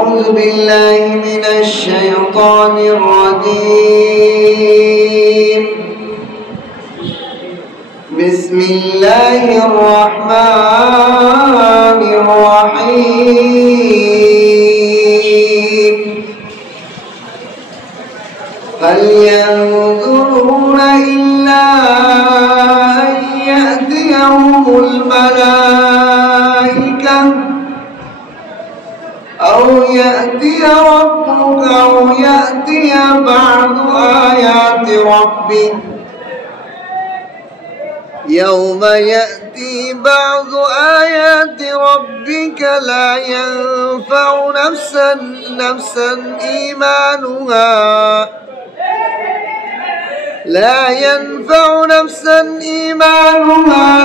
أعوذ بالله من الشيطان الرجيم. بسم الله الرحمن الرحيم. هل ينظرون إلا أن يأتيهم الملائكة أو يأتي ربك أو يأتي بعض آيات ربك. يوم يأتي بعض آيات ربك لا ينفع نفسا إيمانها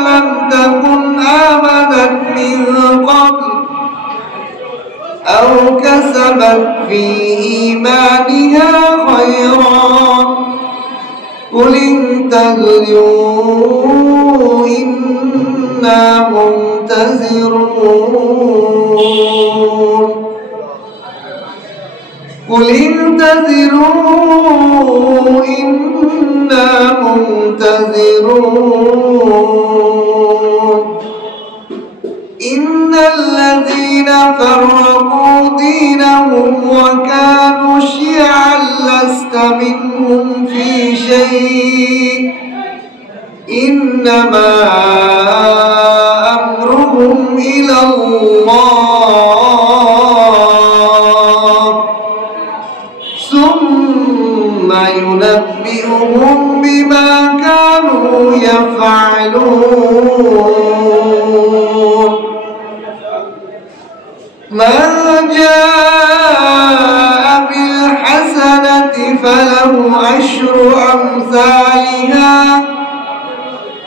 لم تكن آمنت من قبل أو كسبت في إيمانها خيرا قل انتظروا إنا منتظرون. قل انتظروا إنا منتظرون. إن الذين فرقوا دينهم وكانوا شيعا لست منهم في شيء إنما أمرهم إلى الله ثم ينبئهم بما كانوا يفعلون. من جاء بالحسنة فله عشر أمثالها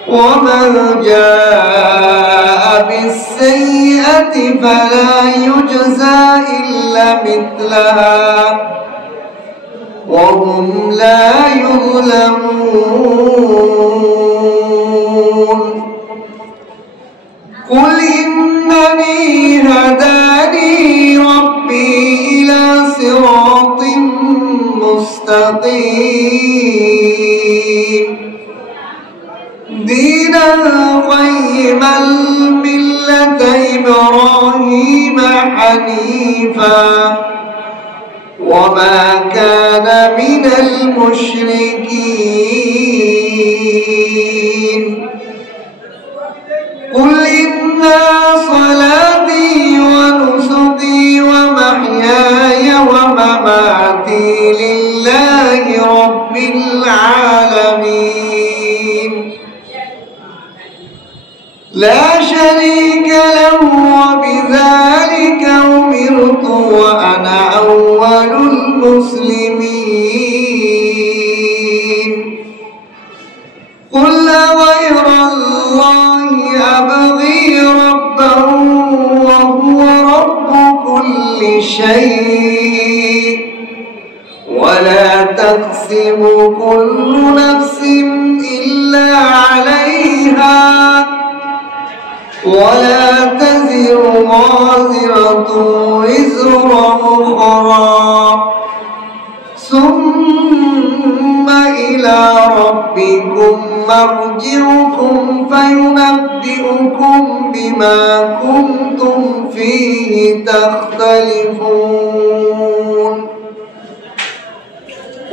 ومن جاء بالسيئة فلا يجزى إلا مثلها وهم لا يظلمون. قل إنني هداني ربي إلى صراط مستقيم دينا قيما ملة إبراهيم حنيفا وما كان من المشركين. قل إن صلاتي ونسكي ومحياي ومماتي لله رب العالمين لا شريك له وبذلك أمرت وأنا أول المسلمين. قل غير الله أبغي ربا وهو رب كل شيء ولا تكسب كل نفس إلا عليها ولا تزر وازرة وزر أخرى ثم إلى ربكم مرجعكم فينبئكم بما كنتم فيه تختلفون.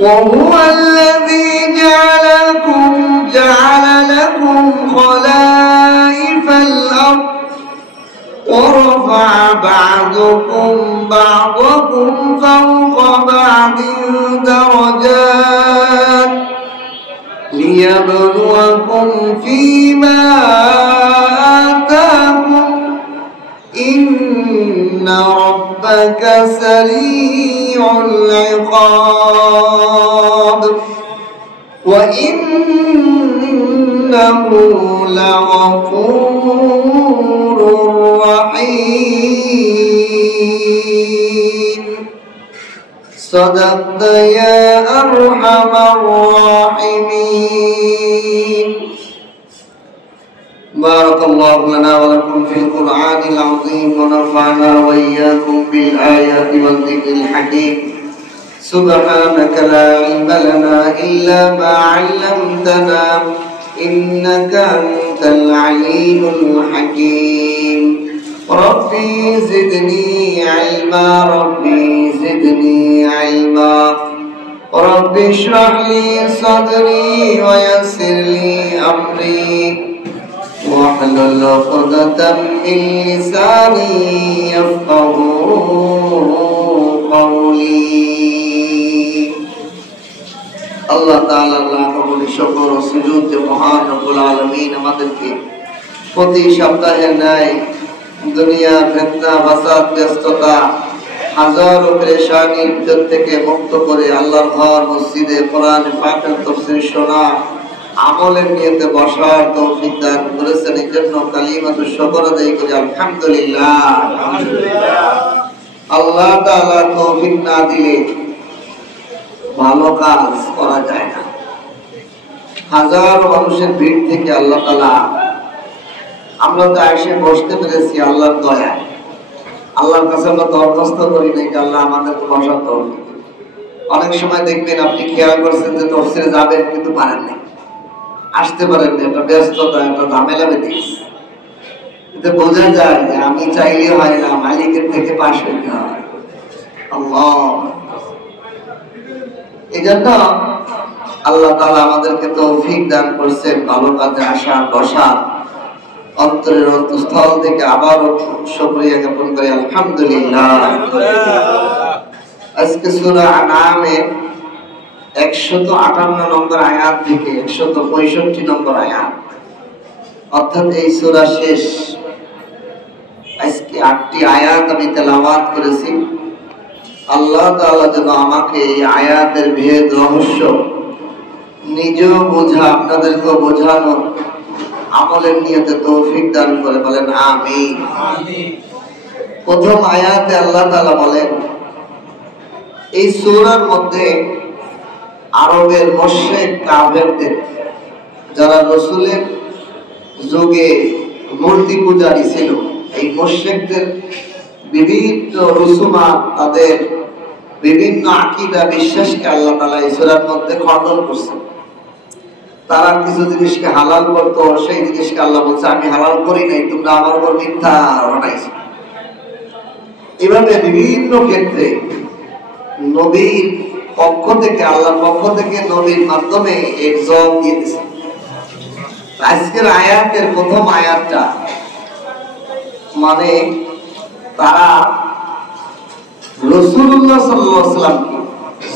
وهو الذي جعل لكم خلائف الأرض ورفع بعضكم فوق بعض درجات ليبلوكم فيما آتاكم إن ربك سريع العقاب وإنه لغفور رحيم. صدقت يا أرحم الراحمين. بارك الله لنا ولكم في القرآن العظيم ونفعنا وإياكم بالآيات والذكر الحكيم سبحانك لا علم لنا إلا ما علمتنا إنك أنت العليم الحكيم ربي زدني علما ربي زدني علما رب اشرح لي صدري ويسر لي أمري واحلل عقدة من لساني يفقهوا قولي আল্লাহ তাআলার লাখ কোটি শুকর ও সুজুদ যে মহান রব্বুল আলামিন আমাদেরকে প্রতি সপ্তাহে ন্যায় দুনিয়া ফিতনা ফাসাদ ব্যস্ততা হাজারো পেরেশানির ভিতর থেকে মুক্ত করে আল্লাহর ঘর মসজিদে কোরআন পাকের তাফসীর শোনা আমলের নিয়তে বসার তৌফিক দান করেছেন এই জন্য কালিমাতুশ শুকর আদায় করি আলহামদুলিল্লাহ। আল্লাহ তাআলা তৌফিক না দিলে ভালো কাজ করা যায় না। হাজার মানুষের ভিড় থেকে আল্লাহ তাআলা আমরা তো এসে বসতে পেরেছি আল্লাহর দয়া। আল্লাহর কাছে আমরা দরখাস্ত করি না যে আল্লাহ আমাদেরকে বসার তৌফিক। অনেক সময় দেখবেন আপনি খেয়াল করছেন যে তাফসীরে যাবেন কিন্তু পারেন না, আসতে পারেন না, একটা ব্যস্ততা একটা ঝামেলা বেঁধে গেছে। এতে বোঝা যায় যে আমি চাইলে হয় না, মালিকের থেকে পাশ হইতে হয়। আল্লাহ এই জন্য আল্লাহ তাআলা আমাদেরকে তৌফিক দান করছেন ভালো কাজে আসা বসা। অন্তরের অন্তঃস্থল থেকে আবারও শুকরিয়া জ্ঞাপন করি আলহামদুলিল্লাহ। আজকে সূরা আনআমের 158 নম্বর আয়াত থেকে 165 নম্বর আয়াত, অর্থাৎ এই সূরা শেষ। আজকে 8টি আয়াত আমি তেলাওয়াত করেছি। আল্লাহ তাআলা যেন আমাকে এই আয়াতের ভেদ রহস্য নিজেও বোঝা আপনাদেরকেও বোঝানো আমলের নিয়তে তৌফিক দান করে বলেন আমিন। প্রথম আয়াতে আল্লাহ তাআলা বলেন, এই সূরার মধ্যে আরবের মুশরিক কাফেরদের যারা রাসূলের যুগে মূর্তি পূজারী ছিল, এই মুশরিকদের বিভিন্ন রসুমাত তাদের বিভিন্ন আকীদা বিশ্বাসকে আল্লাহ তাআলা এই সূরার মধ্যে খণ্ডন করছেন। তারা কিছু জিনিসকে হালাল করতো, সেই জিনিসকে আল্লাহ বলছে আমি হালাল করি নাই, তোমরা আমার উপর মিথ্যা বানাইছো। এভাবে বিভিন্ন ক্ষেত্রে নবীর পক্ষ থেকে আল্লাহর পক্ষ থেকে নবীর মাধ্যমে এক জবাব দিয়ে দিয়েছে। আজকের আয়াতের প্রথম আয়াতটা মানে তারা রাসূলুল্লাহ সাল্লাল্লাহু আলাইহি ওয়াসাল্লামকে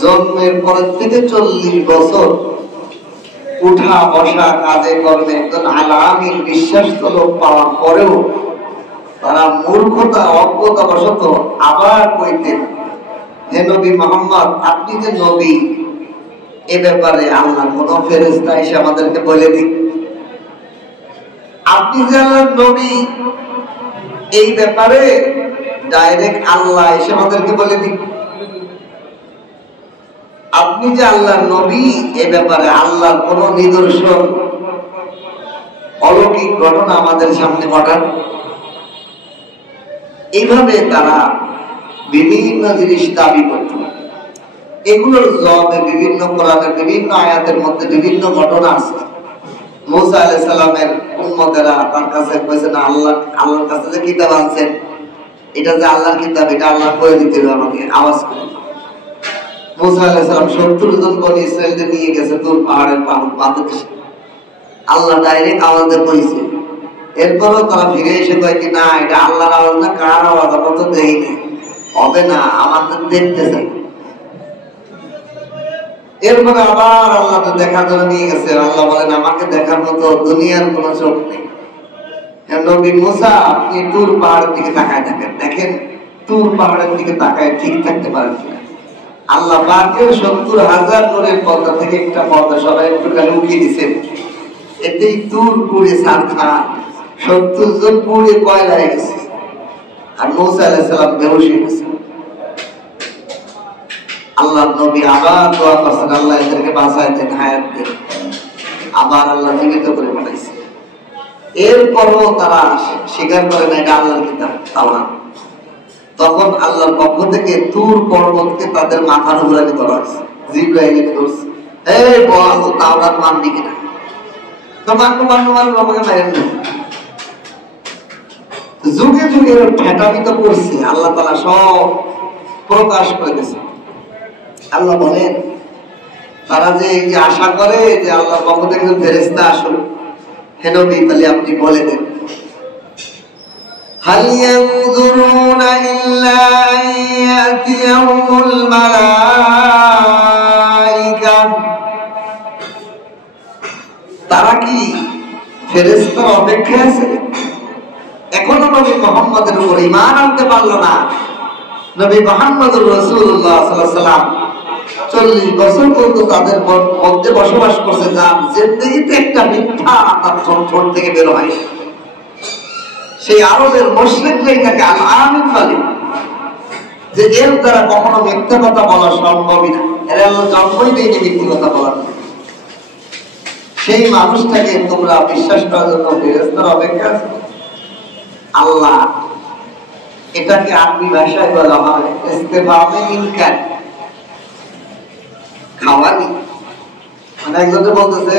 জন্মের পর থেকে 40 বছর উঠা বসা কাজে কর্মে একজন আলামিন বিশ্বস্ত লোক পাওয়ার পরেও তারা মূর্খতা অজ্ঞতা বশত আবার কইতেন, হে নবী মুহাম্মদ আপনি যে নবী, এ ব্যাপারে আল্লাহ কোন ফেরেশতা এসে আমাদেরকে বলে দিন। আপনি যে আল্লাহর নবী, এই ব্যাপারে ডাইরেক্ট আল্লাহ এসে আমাদেরকে বলে দিন। আপনি যে আল্লাহর নবী, এ ব্যাপারে আল্লাহর কোন নিদর্শন অলৌকিক ঘটনা আমাদের সামনে ঘটান। এইভাবে তারা বিভিন্ন জিনিস দাবি করত। এগুলোর জবাবে বিভিন্ন কোরআনের বিভিন্ন আয়াতের মধ্যে বিভিন্ন ঘটনা আছে। মুসা আলাইহিস সালামের উম্মতেরা তার কাছে কইছে না, আল্লাহর কাছে যে কিতাব আনছেন এটা যে আল্লাহর কিতাব, এটা আল্লাহ কয়ে দিতে হবে আমাকে, আওয়াজ করে। মুসা আলাইহিস সালাম 70 জন বনি ইসরাইলকে নিয়ে গেছে তুর পাহাড়ের পাদদেশে। আল্লাহ ডাইরেক্ট আওয়াজে কইছে। এরপরও তারা ফিরে এসে কয় কি না, এটা আল্লাহর আওয়াজ না, কার আওয়াজ আমরা তো দেই না, হবে না, আমাদের দেখতে চাই। এরপরে আবার আল্লাহ তো দেখার জন্য নিয়ে গেছে। আল্লাহ বলেন আমাকে দেখার মতো দুনিয়ার কোনো চোখ নেই। নবী মুসা আপনি তুর পাহাড়ের দিকে তাকায় থাকেন, দেখেন তুর পাহাড়ের দিকে তাকায় ঠিক থাকতে পারেন কিনা। আল্লাহ পাকের 70,000 নূরের পর্দা থেকে একটা পর্দা সবাই একটু লুকিয়ে দিচ্ছেন। এতেই তুর পুড়ে সারখা 70 জন পুড়ে কয়লা হয়ে গেছে, আর মুসা আলাইহিস সালাম বেহুশ হয়ে গেছে। আল্লাহ নবী আবার দোয়া করছেন, আল্লাহ এদেরকে বাঁচায় দেন, হায়াত দেন। আবার আল্লাহ জীবিত করে পাঠাইছে। এরপরও তারা স্বীকার করে না এটা আল্লাহর কিতাব তাওরাত। তখন আল্লাহর পক্ষ থেকে তুর পর্বতকে তাদের মাথার উপরে করা হয়েছে, জিবরাইল করছে, এই বল তাওরাত মানবি কিনা? তো মানবো মানবো মানবো, আমাকে মারেন না। যুগে যুগে ঠেকামি তো করছে, আল্লাহ তাআলা সব প্রকাশ করে দিয়েছে। আল্লাহ বলেন তারা যে এই যে আশা করে যে আল্লাহর পক্ষ থেকে ফেরেশতা আসুন, হে নবী তাহলে আপনি বলে দেন, হাল ইয়ানজুরুনা ইল্লা ইয়াতিয়াহুমুল মালাইকা, তারা কি ফেরেশতার অপেক্ষায় আছে? এখনো নবী মুহাম্মদের উপর ঈমান আনতে পারলো না। নবী মুহাম্মদুর রাসূলুল্লাহ সাল্লাল্লাহু আলাইহি ওয়াসাল্লাম 40 বছর পর্যন্ত তাদের মধ্যে বসবাস করছে, যার জিন্দেগিতে একটা মিথ্যা তার ঠোঁট থেকে বের হয়। সেই আরবের মুশরিকরাই তাকে আল-আমিন বলে, যে এর দ্বারা কখনো মিথ্যা কথা বলা সম্ভবই না, এর জন্মই নেই মিথ্যা কথা বলার। সেই মানুষটাকে তোমরা বিশ্বাস করার জন্য ফেরেশতার অপেক্ষা আছে? আল্লাহ এটাকে আরবি ভাষায় বলা হয় ইস্তেফামে ইনকার, খাওয়ানি। মানে একজনে বলতেছে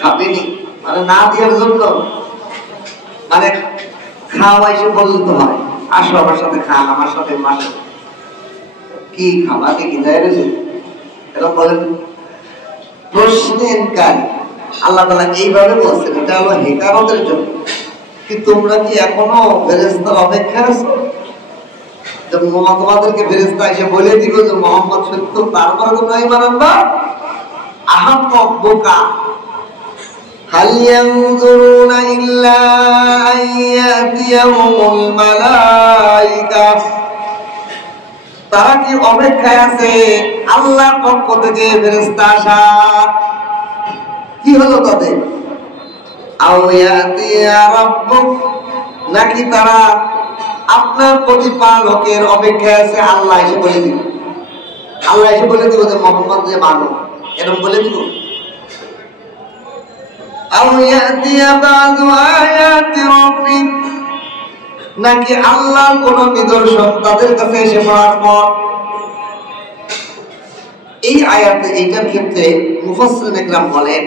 খাবিনি, মানে না দেওয়ার জন্য, মানে খাওয়া এসে বলতে হয় আসো আমার সাথে খান, আমার সাথে মাস কি খাওয়াতে কি যায় রয়েছে এরকম বলেন প্রশ্নে ইনকার। আল্লাহ তাআলা এইভাবে বলছেন, এটা হলো হেকারতের জন্য। কি তোমরা কি এখনো ফেরেশতার অপেক্ষায় আছো? তোমাদেরকে ফেরেশতা এসে বলে দিব যে মুহাম্মদ সত্য, তারপরে তোমরা ঈমান আনবা? আহাম্মক বোকা। হাল ইয়ানজুরুনা ইল্লা আইয়াতিয়াহুমুল মালাইকা, তারা কি অপেক্ষায় আছে আল্লাহর পক্ষ থেকে ফেরেশতা আসার? কি হলো তাদের? আও ইয়াতিয়া রাব্বুক, নাকি তারা আপনার প্রতিপালকের অপেক্ষায় আছে আল্লাহ এসে বলে দিব? আল্লাহ এসে বলে দিব যে মুহাম্মদ যে মানো, এরকম বলে দিব? আও ইয়াতিয়া বাযু আয়াতি রাব্বিক, নাকি আল্লাহর কোন নিদর্শন তাদের কাছে এসে পড়ার পর? এই আয়াতে এইটার ক্ষেত্রে মুফাসসিরিন একরাম বলেন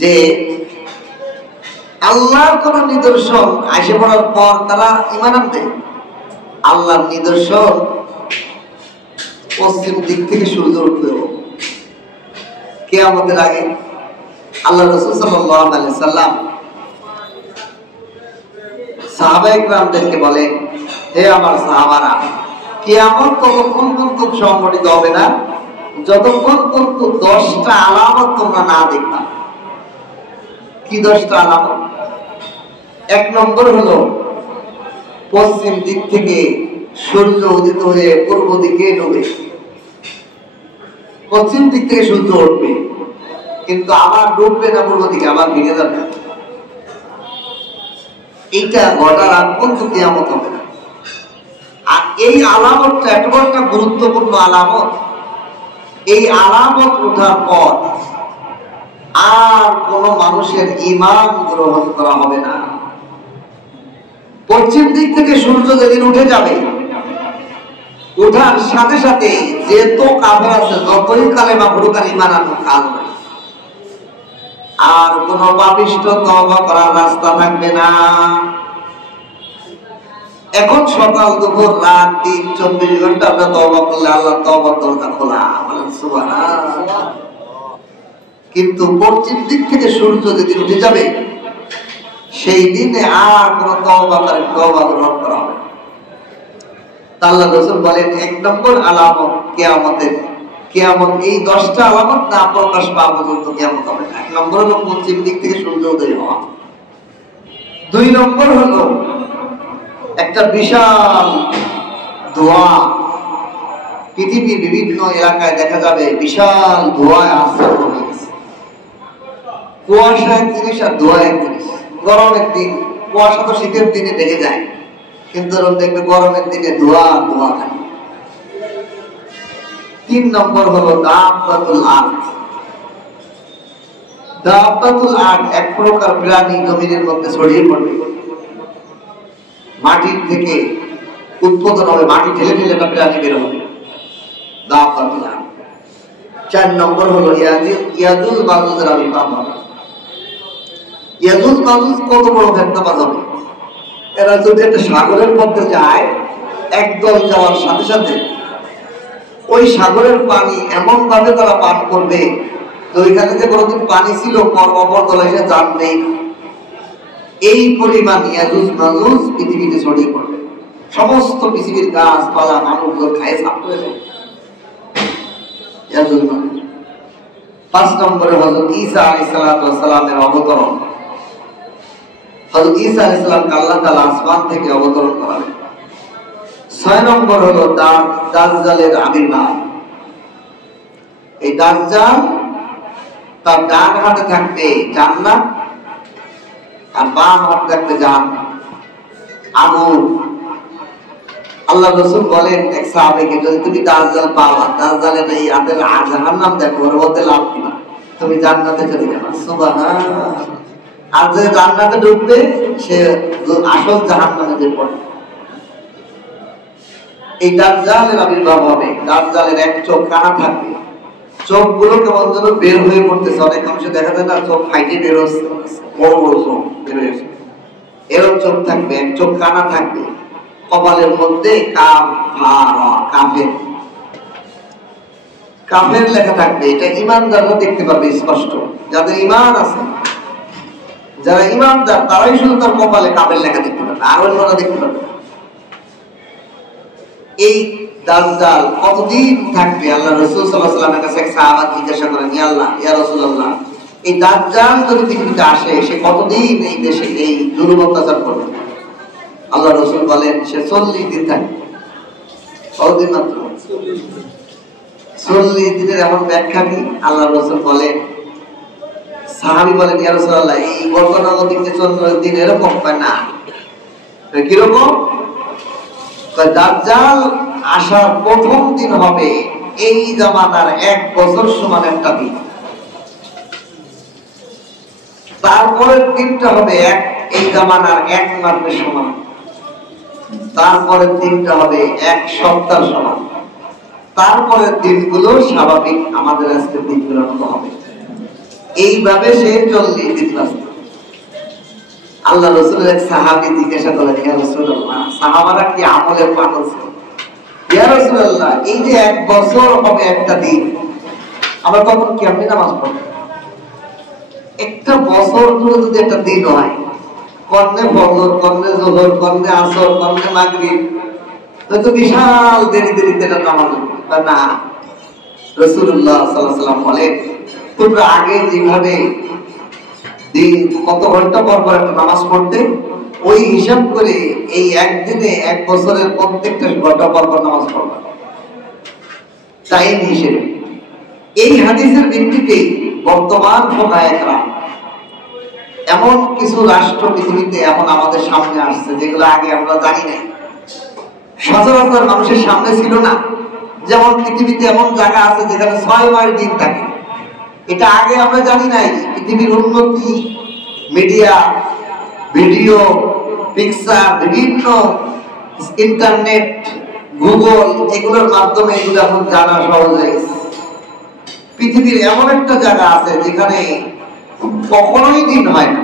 যে আল্লাহর কোন নিদর্শন এসে পড়ার পর তারা ঈমান আনবে। আল্লাহর নিদর্শন পশ্চিম দিক থেকে সূর্য উঠবে কিয়ামতের আগে। আল্লাহ রাসূল সাল্লাল্লাহু আলাইহি সাল্লাম সাহাবায়ে কেরামদেরকে বলেন, হে আমার সাহাবারা, কিয়ামত ততক্ষণ পর্যন্ত সংঘটিত হবে না যতক্ষণ পর্যন্ত 10টা আলামত তোমরা না দেখবা। কি 10টা আলামত? 1 নম্বর হলো পশ্চিম দিক থেকে সূর্য উদিত হয়ে পূর্ব দিকে ডুবে। পশ্চিম দিক থেকে সূর্য উঠবে, কিন্তু আবার ডুববে না পূর্ব দিকে, আবার ভেঙে যাবে। এইটা ঘটার আগ পর্যন্ত কিয়ামত হবে না। আর এই আলামতটা এত বড় একটা গুরুত্বপূর্ণ আলামত, এই আলামত ওঠার পর আর কোন মানুষের ঈমান গ্রহণ করা হবে না। পশ্চিম দিক থেকে সূর্য যেদিন উঠে যাবে, ওঠার সাথে সাথে যে তো কাফের আছে যতই কালেমা পড়ুক আর ঈমান আনুক, কাজ হবে। আর কোন পাপিষ্ঠ তওবা করার রাস্তা থাকবে না। এখন সকাল দুপুর রাত 3-24 ঘন্টা আমরা তওবা করলে আল্লাহ তওবার দরজা খোলা, বলেন সুবহানাল্লাহ। কিন্তু পশ্চিম দিক থেকে সূর্য যেদিন উঠে যাবে, সেই দিনে আর কোন তওবা গ্রহণ করা হবে না। আল্লাহ রাসূল বলেন 1 নম্বর আলামত কিয়ামতের, কিয়ামত এই 10টা আলামত না প্রকাশ পাওয়া পর্যন্ত কিয়ামত হবে না। 1 নম্বর হলো পশ্চিম দিক থেকে সূর্য উদয় হওয়া। 2 নম্বর হলো একটা বিশাল ধোঁয়া। পৃথিবীর বিভিন্ন এলাকায় দেখা যাবে বিশাল ধোঁয়ায় আচ্ছন্ন হয়ে গেছে। কুয়াশা এক জিনিস আর ধোঁয়া এক জিনিস। গরমের দিন কুয়াশা তো শীতের দিনে দেখে যায়, কিন্তু দেখবে গরমের দিনে ধোঁয়া ধোঁয়া থাকে। 3 নম্বর হলো দাব্বাতুল আরদ। দাব্বাতুল আরদ এক প্রকার প্রাণী জমিনের মধ্যে ছড়িয়ে পড়বে, মাটির থেকে উৎপাদন হবে, মাটি ঠেলে ঠেলে একটা প্রাণী বের হবে, দাব্বাতুল আরদ। 4 নম্বর হলো ইয়াজুজ মাজুজের আবির্ভাব হবে। ইয়াজুজ মাজুজ কত বড় ফেতনাবাজ হবে, এরা যদি একটা সাগরের মধ্যে যায়, একদল যাওয়ার সাথে সাথে ওই সাগরের পানি এমন ভাবে তারা পান করবে যে ওইখানে যে কোনোদিন পানি ছিল অপর দল এসে জানবে। এই পরিমাণ ইয়াজুজ মাজুজ পৃথিবীতে ছড়িয়ে পড়বে, সমস্ত পৃথিবীর গাছপালা মানুষজন খায় সাফ করে দেবে। 5 নম্বরে হযরত ঈসা আলাইহিস সালামের অবতরণ। হযরত ঈসা আলাইহিস সালামকে আল্লাহ তাআলা আসমান থেকে অবতরণ করাবেন। 6 নম্বর হলো দাজ্জালের আবির্ভাব। এই দাজ্জাল তার ডান হাতে থাকবে জান্নাত আর বাম হাতে থাকবে জাহান্নাম, আগুন। আল্লাহ রাসূল বলেন এক সাহাবীকে, যদি তুমি দাজ্জাল পাও, দাজ্জালের এই হাতের জাহান্নাম দেখো, ওর মধ্যে লাভ দিবা, তুমি জান্নাতে চলে যাবে। সুবহানাল্লাহ। আর যে জান্নাতে ঢুকবে সে আসল জাহান্নামে যে পড়বে। এই দাজ্জালের আবির্ভাব হবে। দাজ্জালের এক চোখ কানা থাকবে, চোখগুলো কেমন যেন বের হয়ে পড়তেছে, অনেক মানুষের দেখা যায় না চোখ ফাইটে বের হচ্ছে, বড় বড় চোখ বের হয়েছে, এরকম চোখ থাকবে, এক চোখ কানা থাকবে, কপালের মধ্যে কাফের লেখা থাকবে। এটা ঈমানদাররা দেখতে পাবে স্পষ্ট, যাদের ঈমান আছে, যারা ঈমানদার তারাই শুধু তার কপালে কাফের লেখা দেখতে পাবে, আর অন্যরা দেখতে পাবে। এই দাজ্জাল কতদিন থাকবে? আল্লাহ রাসূল সাল্লাল্লাহু আলাইহি ওয়াসাল্লামের কাছে এক সাহাবা জিজ্ঞাসা করেন, ইয়া রাসূলুল্লাহ, এই দাজ্জাল যদি পৃথিবীতে আসে সে কতদিন এই দেশে এই জুলুম অত্যাচার করবে? আল্লাহ রাসূল বলেন সে 40 দিন থাকবে। কতদিন? মাত্র 40 দিনের। এমন ব্যাখ্যা কি? আল্লাহ রাসূল বলেন, সাহাবী বলেন, ইয়া রাসূলুল্লাহ, এই গতানুগতিক যে 40 দিন এরকম হয় না। কিরকম? দাজ্জাল আসার প্রথম দিন হবে এই জামানার 1 বছর সমান একটা দিন, তারপরের দিনটা হবে এই জামানার 1 মাসের সমান, তারপরের দিনটা হবে 1 সপ্তাহ সমান, তারপরের দিনগুলো স্বাভাবিক আমাদের আজকের দিনগুলোর মতো হবে। এইভাবে সে 40 দিন বাঁচবে। আল্লাহ রাসূলের এক সাহাবী জিজ্ঞাসা করলেন, ইয়া রাসূলুল্লাহ, সাহাবারা কি আমলে পাগল ছিল? ইয়া রাসূলুল্লাহ, এই যে 1 বছর হবে একটা দিন, আমরা তখন কি আপনি নামাজ পড়ব? একটা বছর ধরে যদি একটা দিন হয়, কর্ণে ফজর, কর্ণে যোহর, কর্ণে আসর, কর্ণে মাগরিব, তো বিশাল দেরি দেরিতে এটা নামাজ হবে না। রাসূলুল্লাহ সাল্লাল্লাহু আলাইহি ওয়াসাল্লাম বলেন, তোমরা আগে যেভাবে দিন কত ঘন্টা পর পর একটা নামাজ পড়তে, ওই হিসাব করে এই একদিনে 1 বছরের প্রত্যেকটা ঘন্টা পর পর নামাজ পড়বা, টাইম হিসেবে। এই হাদিসের ভিত্তিতে বর্তমান ফুকাহায়ে এমন কিছু রাষ্ট্র পৃথিবীতে এখন আমাদের সামনে আসছে যেগুলো আগে আমরা জানি না, সচরাচর মানুষের সামনে ছিল না। যেমন পৃথিবীতে এমন জায়গা আছে যেখানে 6 মাস দিন থাকে, এটা আগে আমরা জানি নাই। পৃথিবীর উন্নতি, মিডিয়া, ভিডিও, পিকচার, বিভিন্ন ইন্টারনেট, গুগল, এগুলোর মাধ্যমে এগুলো এখন জানা সহজ হয়ে গেছে। পৃথিবীর এমন একটা জায়গা আছে যেখানে কখনোই দিন হয় না,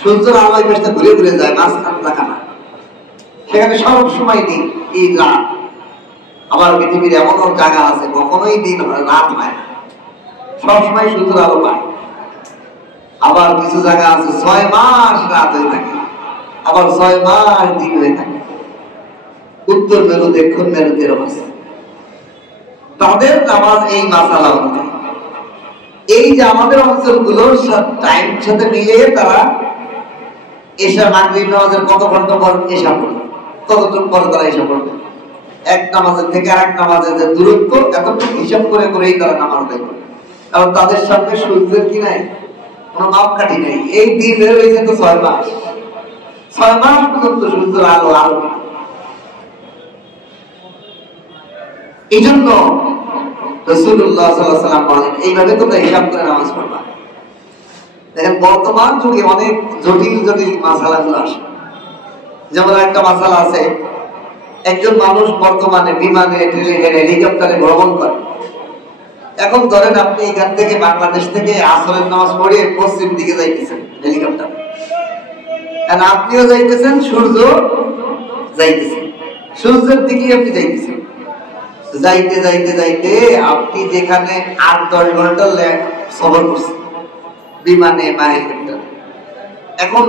সূর্যের আলোয় বেশটা ঘুরে ঘুরে যায়, মাঝখানে দেখা না, সেখানে সব সময় দিন, এই রাত। আবার পৃথিবীর এমন জায়গা আছে কখনোই দিন হয়, রাত হয় না, সবসময় সূর্যের আলো পায়। আবার কিছু জায়গা আছে 6 মাস রাত হয়ে থাকে, আবার 6 মাস দিন হয়ে থাকে। উত্তর মেরু, দক্ষিণ মেরুতে আছে। তাদের নামাজ এই মাসালা অনুযায়ী। এই যে আমাদের অঞ্চলগুলোর টাইম সাথে মিলিয়ে তারা এশা মাগরিব নামাজের কত ঘন্টা পর এশা পড়বে, ততটুকু পরে তারা এশা পড়বে। এক নামাজের থেকে আরেক নামাজের যে দূরত্ব, এতটুকু হিসাব করে করেই তারা নামাজ দেয়। কারণ তাদের সামনে সূর্যের কি নাই, কোনো মাপকাঠি নেই। এই দিন রয়েছে তো 6 মাস, 6 মাস পর্যন্ত সূর্যের আলো আলো। এই জন্য রাসূলুল্লাহ সাল্লাল্লাহু আলাইহি ওয়াসাল্লাম বলেন, এইভাবে তোমরা হিসাব করে নামাজ পড়বা। দেখেন বর্তমান যুগে অনেক জটিল জটিল মাসালাগুলো আসে। যেমন একটা মাসালা আছে, একজন মানুষ বর্তমানে বিমানে, ট্রেনে, হেলিকপ্টারে ভ্রমণ করে। এখন ধরেন আপনি এখান থেকে বাংলাদেশ থেকে আসরের নামাজ পড়ে পশ্চিম দিকে যাইতেছেন হেলিকপ্টার, আপনিও যাইতেছেন, সূর্য যাইতেছে, সূর্যের দিকে আপনি যাইতেছেন। যাইতে যাইতে যাইতে আপনি যেখানে 8-10 ঘন্টা সফর করছেন বিমানে বা হেলিকপ্টারে, এখন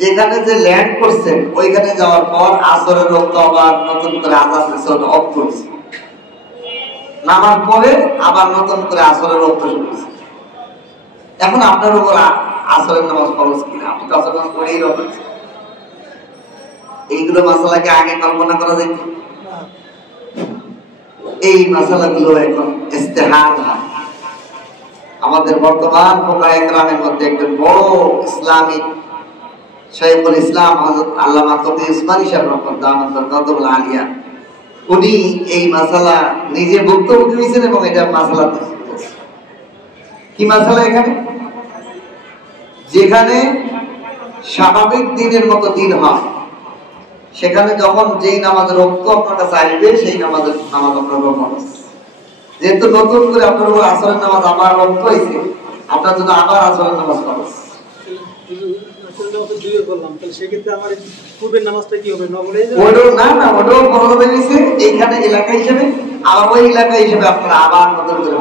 যেখানে যে ল্যান্ড করছেন ওইখানে যাওয়ার পর আসরের রক্ত আবার নতুন করে আজান অফ করছে, নামার পরে আবার নতুন করে আসরের রক্ত শুরু করছে। এখন আপনার উপর আসরের নামাজ ফরজ কিনা? আপনি তো আসরের নামাজ পড়েই রবেন। এইগুলো মাসালাকে আগে কল্পনা করা যায়। এই মাসালাগুলো এখন ইস্তেহাদ হয়। আমাদের বর্তমান ফুকাহায়ে কেরামের মধ্যে একজন বড় ইসলামিক শাইখুল ইসলাম হযরত আল্লামা তকি উসমানী সাহেব রহমাতুল্লাহ আলিয়া, উনি এই মাসালা নিজে বক্তব্য দিয়েছেন এবং এটা মাসালা কি মাসালা? এখানে যেখানে স্বাভাবিক দিনের মতো দিন হয়, সেখানে যখন যেই নামাজের রক্ত আপনার কাছে আসবে সেই নামাজ আপনার ফরজ। যেহেতু নতুন করে আপনার উপর আসরের নামাজ আবার রক্ত হয়েছে, আপনার জন্য আবার আসরের নামাজ ফরজ। এইখানে এলাকা হিসেবে আবার ওই এলাকা হিসেবে আপনারা আবার নতুন করে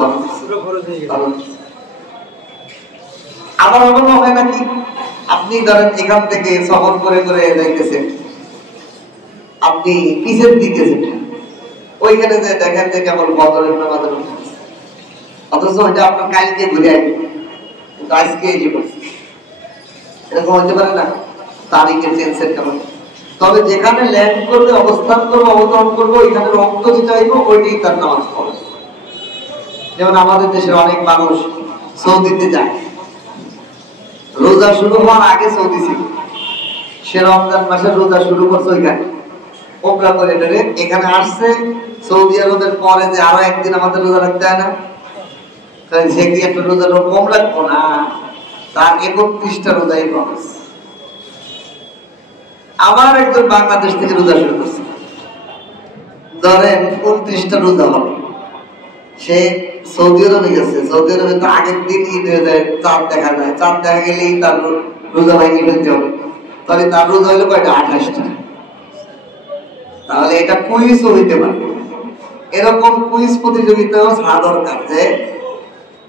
আবার এমন হয় নাকি, আপনি ধরেন এখান থেকে সফর করে করে যাইতেছেন, আপনি পিছের দিকে ওইখানে যে দেখেন যে কেবল বদরের নামাজ, অথচ ওইটা আপনার কালকে ঘুরে আসবে, কিন্তু আজকে এই যে করছে, এরকম হতে পারে না? তারিখের চেঞ্জের কারণে। তবে যেখানে ল্যান্ড করবে, অবস্থান করবো, অবতরণ করবো, ওইখানে রক্ত দিতে চাইবো, ওইটাই তার নামাজ পড়ে। যেমন আমাদের দেশের অনেক মানুষ সৌদিতে যায়, রোজা শুরু হওয়ার আগে সৌদি ছিল, সে রমজান মাসে রোজা শুরু করছে ওইখানে ওমরা করে ধরে এখানে আসছে। সৌদি আরবের পরে যে আরো একদিন আমাদের রোজা রাখতে হয় না, সে কি একটা রোজা কম রাখবো না? তার 31টা রোজাই খরচ। আবার একজন বাংলাদেশ থেকে রোজা শুরু করছে, ধরেন 29টা রোজা হবে, সে সৌদি আরবে গেছে। সৌদি আরবে তো আগের দিন ঈদ হয়ে যায়, চাঁদ দেখা যায়, চাঁদ দেখা গেলেই তার রোজা ভাঙি ফেলতে হবে, তাহলে তার রোজা হলো কয়টা? 28টা। তাহলে এটা কুইজও হইতে পারে। এরকম কুইজ প্রতিযোগিতাও ছাড়া দরকার যে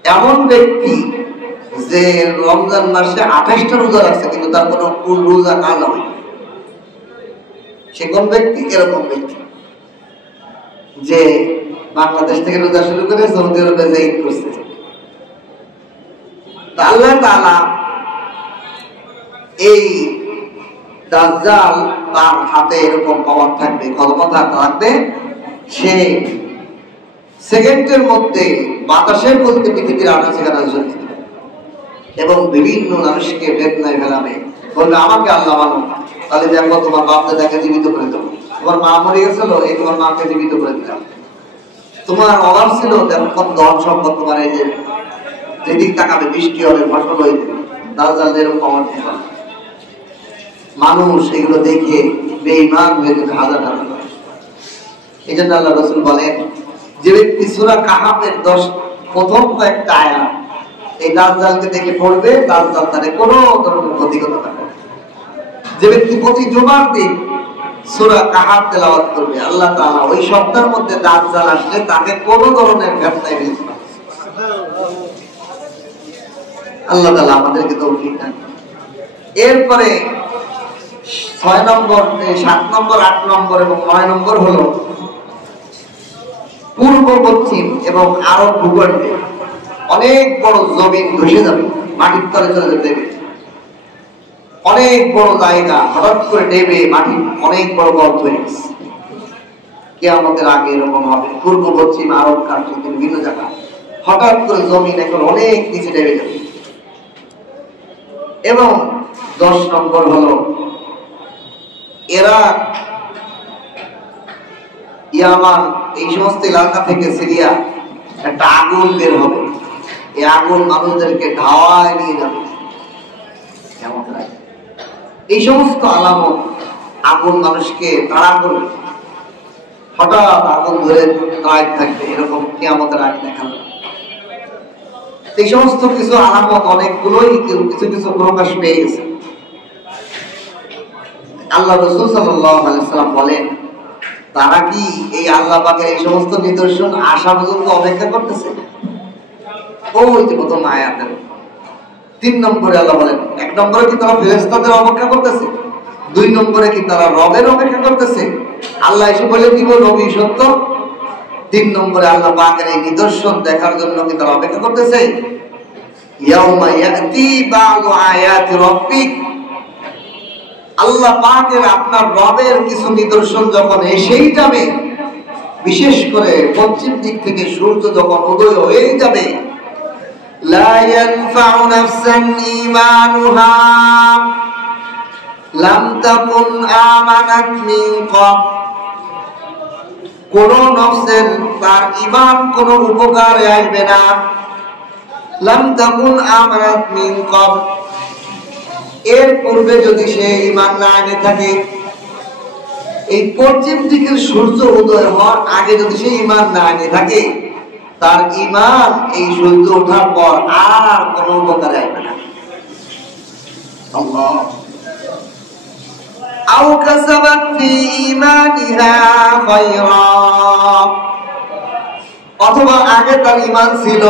এমন ব্যক্তি যে রমজান মাসে 28টা রোজা রাখছে কিন্তু তার কোনো কোন রোজা কাজ হয়, সে কোন ব্যক্তি? এরকম ব্যক্তি যে বাংলাদেশ থেকে রোজা শুরু করে সৌদি আরবে যে ঈদ করছে। আল্লাহ তাআলা এই দাজ্জাল, তার হাতে এরকম পাওয়ার থাকবে, ক্ষমতা থাকবে, সে সেকেন্ডের মধ্যে বাতাসের মধ্যে পৃথিবীর আনাচে কানাচে এবং বিভিন্ন মানুষকে বেদনায় ফেলাবে, বলবে আমাকে আল্লাহ মানো, তাহলে দেখো তোমার বাপ দাদাকে জীবিত করে দেবো, তোমার মা মরে গেছিল, এই তোমার মাকে জীবিত করে দিলাম, তোমার অভাব ছিল, দেখো কত ধন সম্পদ তোমার, এই যে যেদিক তাকাবে বৃষ্টি হবে, ফসল হয়ে যাবে, দাজ্জাল এরকম পাওয়ার দিবে। মানুষ এগুলো দেখে বেঈমান হয়ে যেতে হাজার হাজার। এই জন্য আল্লাহ রাসূল বলেন, যে ব্যক্তি সূরা কাহাফের প্রথম কয়েকটা আয়াত এই দাজ্জালকে দেখে পড়বে, দাজ্জাল তারে কোনো ধরনের ক্ষতি করতে পারবে না। যে ব্যক্তি প্রতি জুমার দিন সূরা কাহাফ তেলাওয়াত করবে, আল্লাহ তাআলা ওই সপ্তাহের মধ্যে দাজ্জাল আসলে তাকে কোনো ধরনের ব্যবসায় ফেলতে পারবে না। আল্লাহ তাআলা আমাদেরকে তৌফিক দান। এরপরে 6 নম্বর, 7 নম্বর, 8 নম্বর এবং 9 নম্বর হলো পূর্ব পশ্চিম এবং আরব ভূখণ্ডে অনেক বড় জমিন ধসে যাবে, মাটির তলে চলে যাবে, অনেক বড় জায়গা হঠাৎ করে দেবে, মাটি অনেক বড় গর্ত হয়ে গেছে। কিয়ামতের আগে এরকম হবে, পূর্ব পশ্চিম আরব কান্ট্রি বিভিন্ন জায়গা হঠাৎ করে জমিন এখন অনেক নিচে নেমে যাবে। এবং 10 নম্বর হলো ইরাক, ইয়ামান, এই সমস্ত এলাকা থেকে সিরিয়া একটা আগুন বের হবে। এই আগুন মানুষদেরকে ধাওয়ায় নিয়ে যাবে, কিয়ামতের আগে। এই সমস্ত আলামত আগুন মানুষকে তাড়া করবে, হঠাৎ আগুন ধরে দাঁড়ায় থাকবে, এরকম কিয়ামতের আগে দেখা যাবে। এই সমস্ত কিছু আলামত অনেকগুলোই কিছু কিছু প্রকাশ পেয়ে গেছে। আল্লাহ রাসূল সাল্লাল্লাহু আলাইহি ওয়াসাল্লাম বলেন, তারা কি এই আল্লাহ পাকের এই সমস্ত নিদর্শন আসা পর্যন্ত অপেক্ষা করতেছে? ওই যে প্রথম আয়াতের 3 নম্বরে আল্লাহ বলেন, 1 নম্বরে কি তারা ফেরেশতাদের অপেক্ষা করতেছে, 2 নম্বরে কি তারা রবের অপেক্ষা করতেছে, আল্লাহ এসে বলে দিব নবী সত্য, 3 নম্বরে আল্লাহ পাকের এই নিদর্শন দেখার জন্য কি তারা অপেক্ষা করতেছে? ইয়াউমা ইয়াতি বা'দু আয়াতি রাব্বিক, আল্লাহ পাকের আপনার রবের কিছু নিদর্শন যখন এসেই যাবে, বিশেষ করে পশ্চিম দিক থেকে সূর্য যখন উদয় হয়ে যাবে, লা ইয়ানফাউ নাফসান ঈমানুহা লাম তাকুন আমানাত মিন ক্বাব, কোন নফসের তার ঈমান কোন উপকারে আসবে না। লাম তাকুন আমানাত মিন ক্বাব, এর পূর্বে যদি সে ঈমান না আনে থাকে, এই পশ্চিম দিকের সূর্য উদয় হওয়ার আগে যদি সে ঈমান না আনে থাকে, তার ঈমান এই সূর্য ওঠার পর আর কোনো উপকারে আসবে না। আল্লাহ, আও কাসাবাত ফি ঈমানিহা খায়রা, অথবা আগে তার ঈমান ছিল,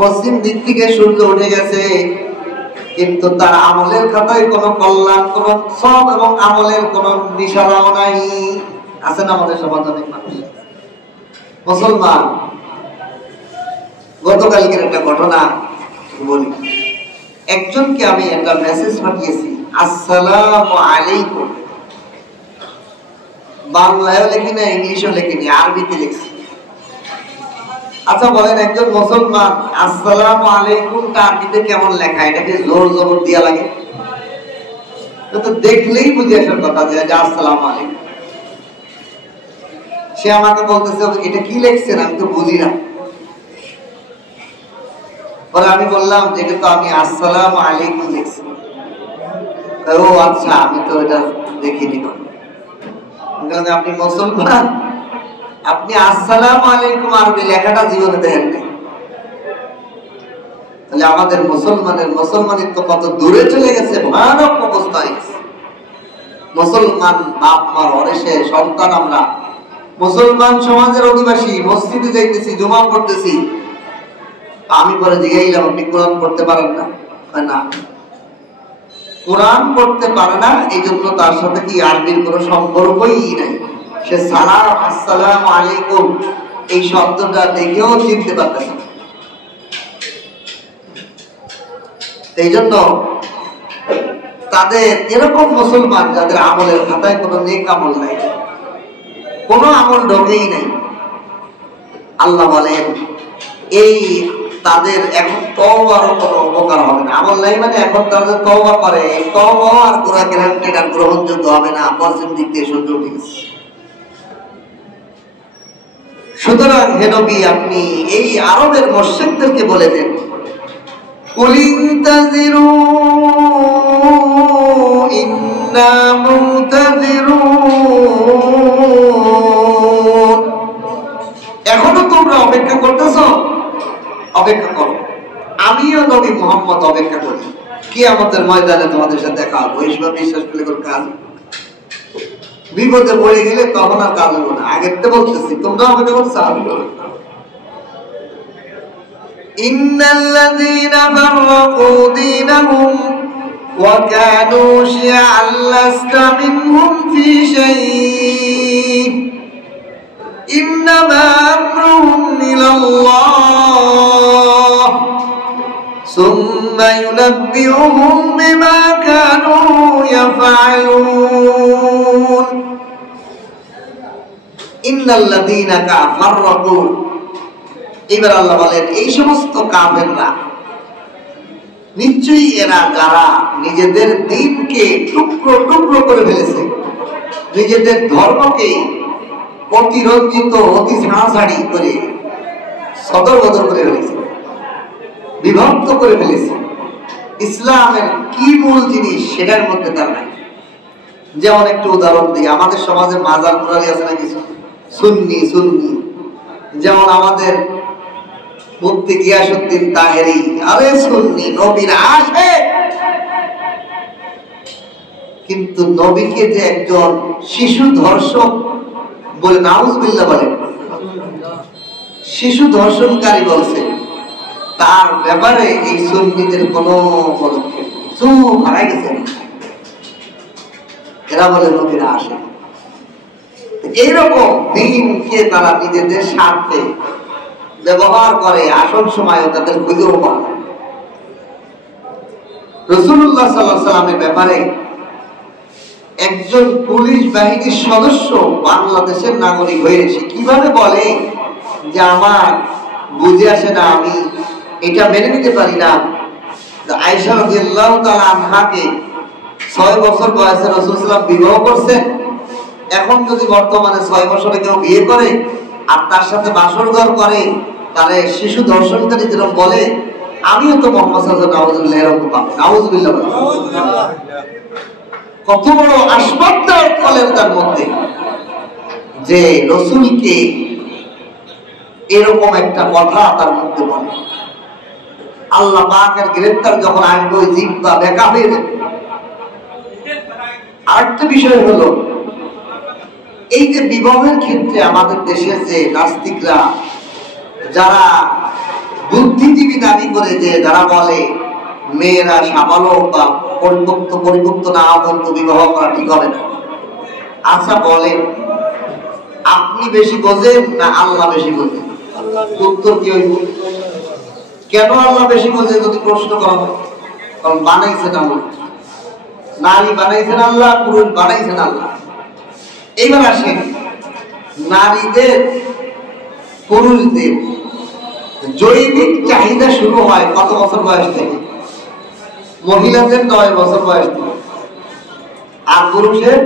পশ্চিম দিক থেকে সূর্য উঠে গেছে, কিন্তু তার আমলের খাতায় কোনো কল্যাণ, কোনো সব এবং আমলের কোনো নিশানাও নাই। আছে না আমাদের সমাজে অনেক মানুষ মুসলমান। গতকালকের একটা ঘটনা বলি, একজনকে আমি একটা মেসেজ পাঠিয়েছি, আসসালামু আলাইকুম, বাংলায়ও লিখি না, ইংলিশও লিখিনি, আরবিতে লিখছি। আচ্ছা বলেন, একজন মুসলমান আসসালামু আলাইকুম আরবিতে কেমন লেখা? এটাকে জোর জবর দিয়া লাগে? তো দেখলেই বুঝে আসার কথা যে আসসালামু আলাইকুম। সে আমাকে বলতেছে এটা কি লিখছেন, আমি তো বুঝি না। পরে আমি বললাম যে এটা তো আমি আসসালামু আলাইকুম লিখছি। ও আচ্ছা, আমি তো এটা দেখিনি। আপনি মুসলমান, আপনি আসসালামু আলাইকুম আরবি লেখাটা জীবনে দেখেন নাই, তাহলে আমাদের মুসলমানিত্ব কত দূরে চলে গেছে, ভয়ানক অবস্থা হয়ে গেছে। মুসলমান বাপ মার অরেশে সন্তান আমরা, মুসলমান সমাজের অধিবাসী, মসজিদে যাইতেছি, জুমা পড়তেছি, আমি পরে জিজ্ঞাইলাম আপনি কোরআন পড়তে পারেন না? না, কোরআন পড়তে পারে না, এই জন্য তার সাথে কি আরবির কোনো সম্পর্কই নাই। সে সালাম আসসালামু আলাইকুম এই শব্দটা দেখেও চিনতে পারতেছে না। এই জন্য তাদের এরকম মুসলমান যাদের আমলের খাতায় কোনো নেক আমল নাই, কোনো আমল ঢোকেই নাই, আল্লাহ বলেন এই তাদের এখন তওবারও কোনো উপকার হবে না। আমল নাই মানে এখন তাদের তওবা করে, এই তওবা আর পুরা গ্যারান্টেড আর গ্রহণযোগ্য হবে না, পশ্চিম দিক দিয়ে সূর্য উঠে গেছে। সুতরাং হে নবী, আপনি এই আরবের মুশরিকদেরকে বলে দেন, কুল ইনতাযিরু ইন্না মুনতাযিরুন, এখনো তোমরা অপেক্ষা করতেছো, অপেক্ষা করো, আমিও নবী মুহাম্মদ অপেক্ষা করি, কিয়ামতের ময়দানে তোমাদের সাথে দেখা হবে। এইসব বিশ্বাস করলে কোনো কাজ, বিপদে পড়ে গেলে তখন আর কাজ হবে না। আগের তো বলতেছি তোমরা অপেক্ষা করছো, আমি ইন্নাল্লাযীনা ফাররাকু দীনাহুম ওয়া কানু শি'আন লাস্তা মিনহুম ফি শাই'ইন ইন্নামা আমরুহুম ইলাল্লাহ সুম্মা ইউনাব্বিউহুম বিমা কানু ইয়াফআলুন। ইন্নাল্লাযীনা ফাররাকু, এবার আল্লাহ বলেন এই সমস্ত কাফেররা, নিশ্চয়ই এরা যারা নিজেদের দ্বীনকে টুকরো টুকরো করে ফেলেছে, নিজেদের ধর্মকে অতিরঞ্জিত, অতি ছাড়াছাড়ি করে সদর বদর করে ফেলেছে, বিভক্ত করে ফেলেছে, ইসলামের কি মূল জিনিস সেটার মধ্যে তার নাই। যেমন একটু উদাহরণ দিই, আমাদের সমাজে মাজার পুরারি আছে না কিছু, সুন্নি সুন্নি, যেমন আমাদের মুফতি গিয়াসউদ্দিন তাহেরি, আরে সুন্নি, নবীর আশিক, কিন্তু নবীকে যে একজন শিশু ধর্ষক বলে, নাউজুবিল্লাহ বলেন, শিশু ধর্ষণকারী বলছে, তার ব্যাপারে এই সুন্নিদের কোনো পদক্ষেপ চুপ হারাই গেছে। এরা বলে নবীরা আসে। এইরকম দিনকে তারা নিজেদের স্বার্থে ব্যবহার করে, আসল সময় তাদের খুঁজেও পায়। রাসূলুল্লাহ সাল্লাল্লাহু আলাইহি ওয়াসাল্লামের ব্যাপারে একজন পুলিশ বাহিনীর সদস্য বাংলাদেশের নাগরিক হয়েছে, কিভাবে বলে যে আমার বুঝে আসে না, আমি এটা মেনে নিতে পারি না। আয়েশা রাদিয়াল্লাহু তাআলা আনহাকে 6 বছর বয়সে রাসূল সাল্লাল্লাহু আলাইহি ওয়াসাল্লাম বিবাহ করছেন। এখন যদি বর্তমানে 6 বছরে কেউ বিয়ে করে আর তার সাথে বাসরঘর করে, তারে শিশু ধর্ষণকারী যেরকম বলে, আমিও তো মুহাম্মদ সাল্লাল্লাহু আলাইহি ওয়াসাল্লাম এরকম পাবো। নাউজুবিল্লাহ। কত বড় আসবাবদার ফলের তার মধ্যে যে রাসূলকে এরকম একটা কথা তার মধ্যে বলে। আল্লাহ পাকের গ্রেফতার যখন আসবে ওই জিহ্বা বেকা হয়ে যাবে। আরেকটা বিষয় হলো, এই যে বিবাহের ক্ষেত্রে আমাদের দেশের যে নাস্তিকরা, যারা বুদ্ধিজীবী দাবি করে, যে যারা বলে মেয়েরা সাবালক বা পরিপক্ত না পর্যন্ত বিবাহ করা ঠিক হবে না। আচ্ছা বলেন, আপনি বেশি বোঝেন না আল্লাহ বেশি বোঝেন? উত্তর কি হইব? কেন আল্লাহ বেশি বোঝে যদি প্রশ্ন করা হয়? কারণ বানাইছেন আল্লাহ, নারী বানাইছেন আল্লাহ, পুরুষ বানাইছেন আল্লাহ। এইবার আসেন, নারীদের পুরুষদের জৈবিক চাহিদা শুরু হয় কত বছর বয়স থেকে? মহিলাদের 9 বছর বয়স থেকে, আর পুরুষের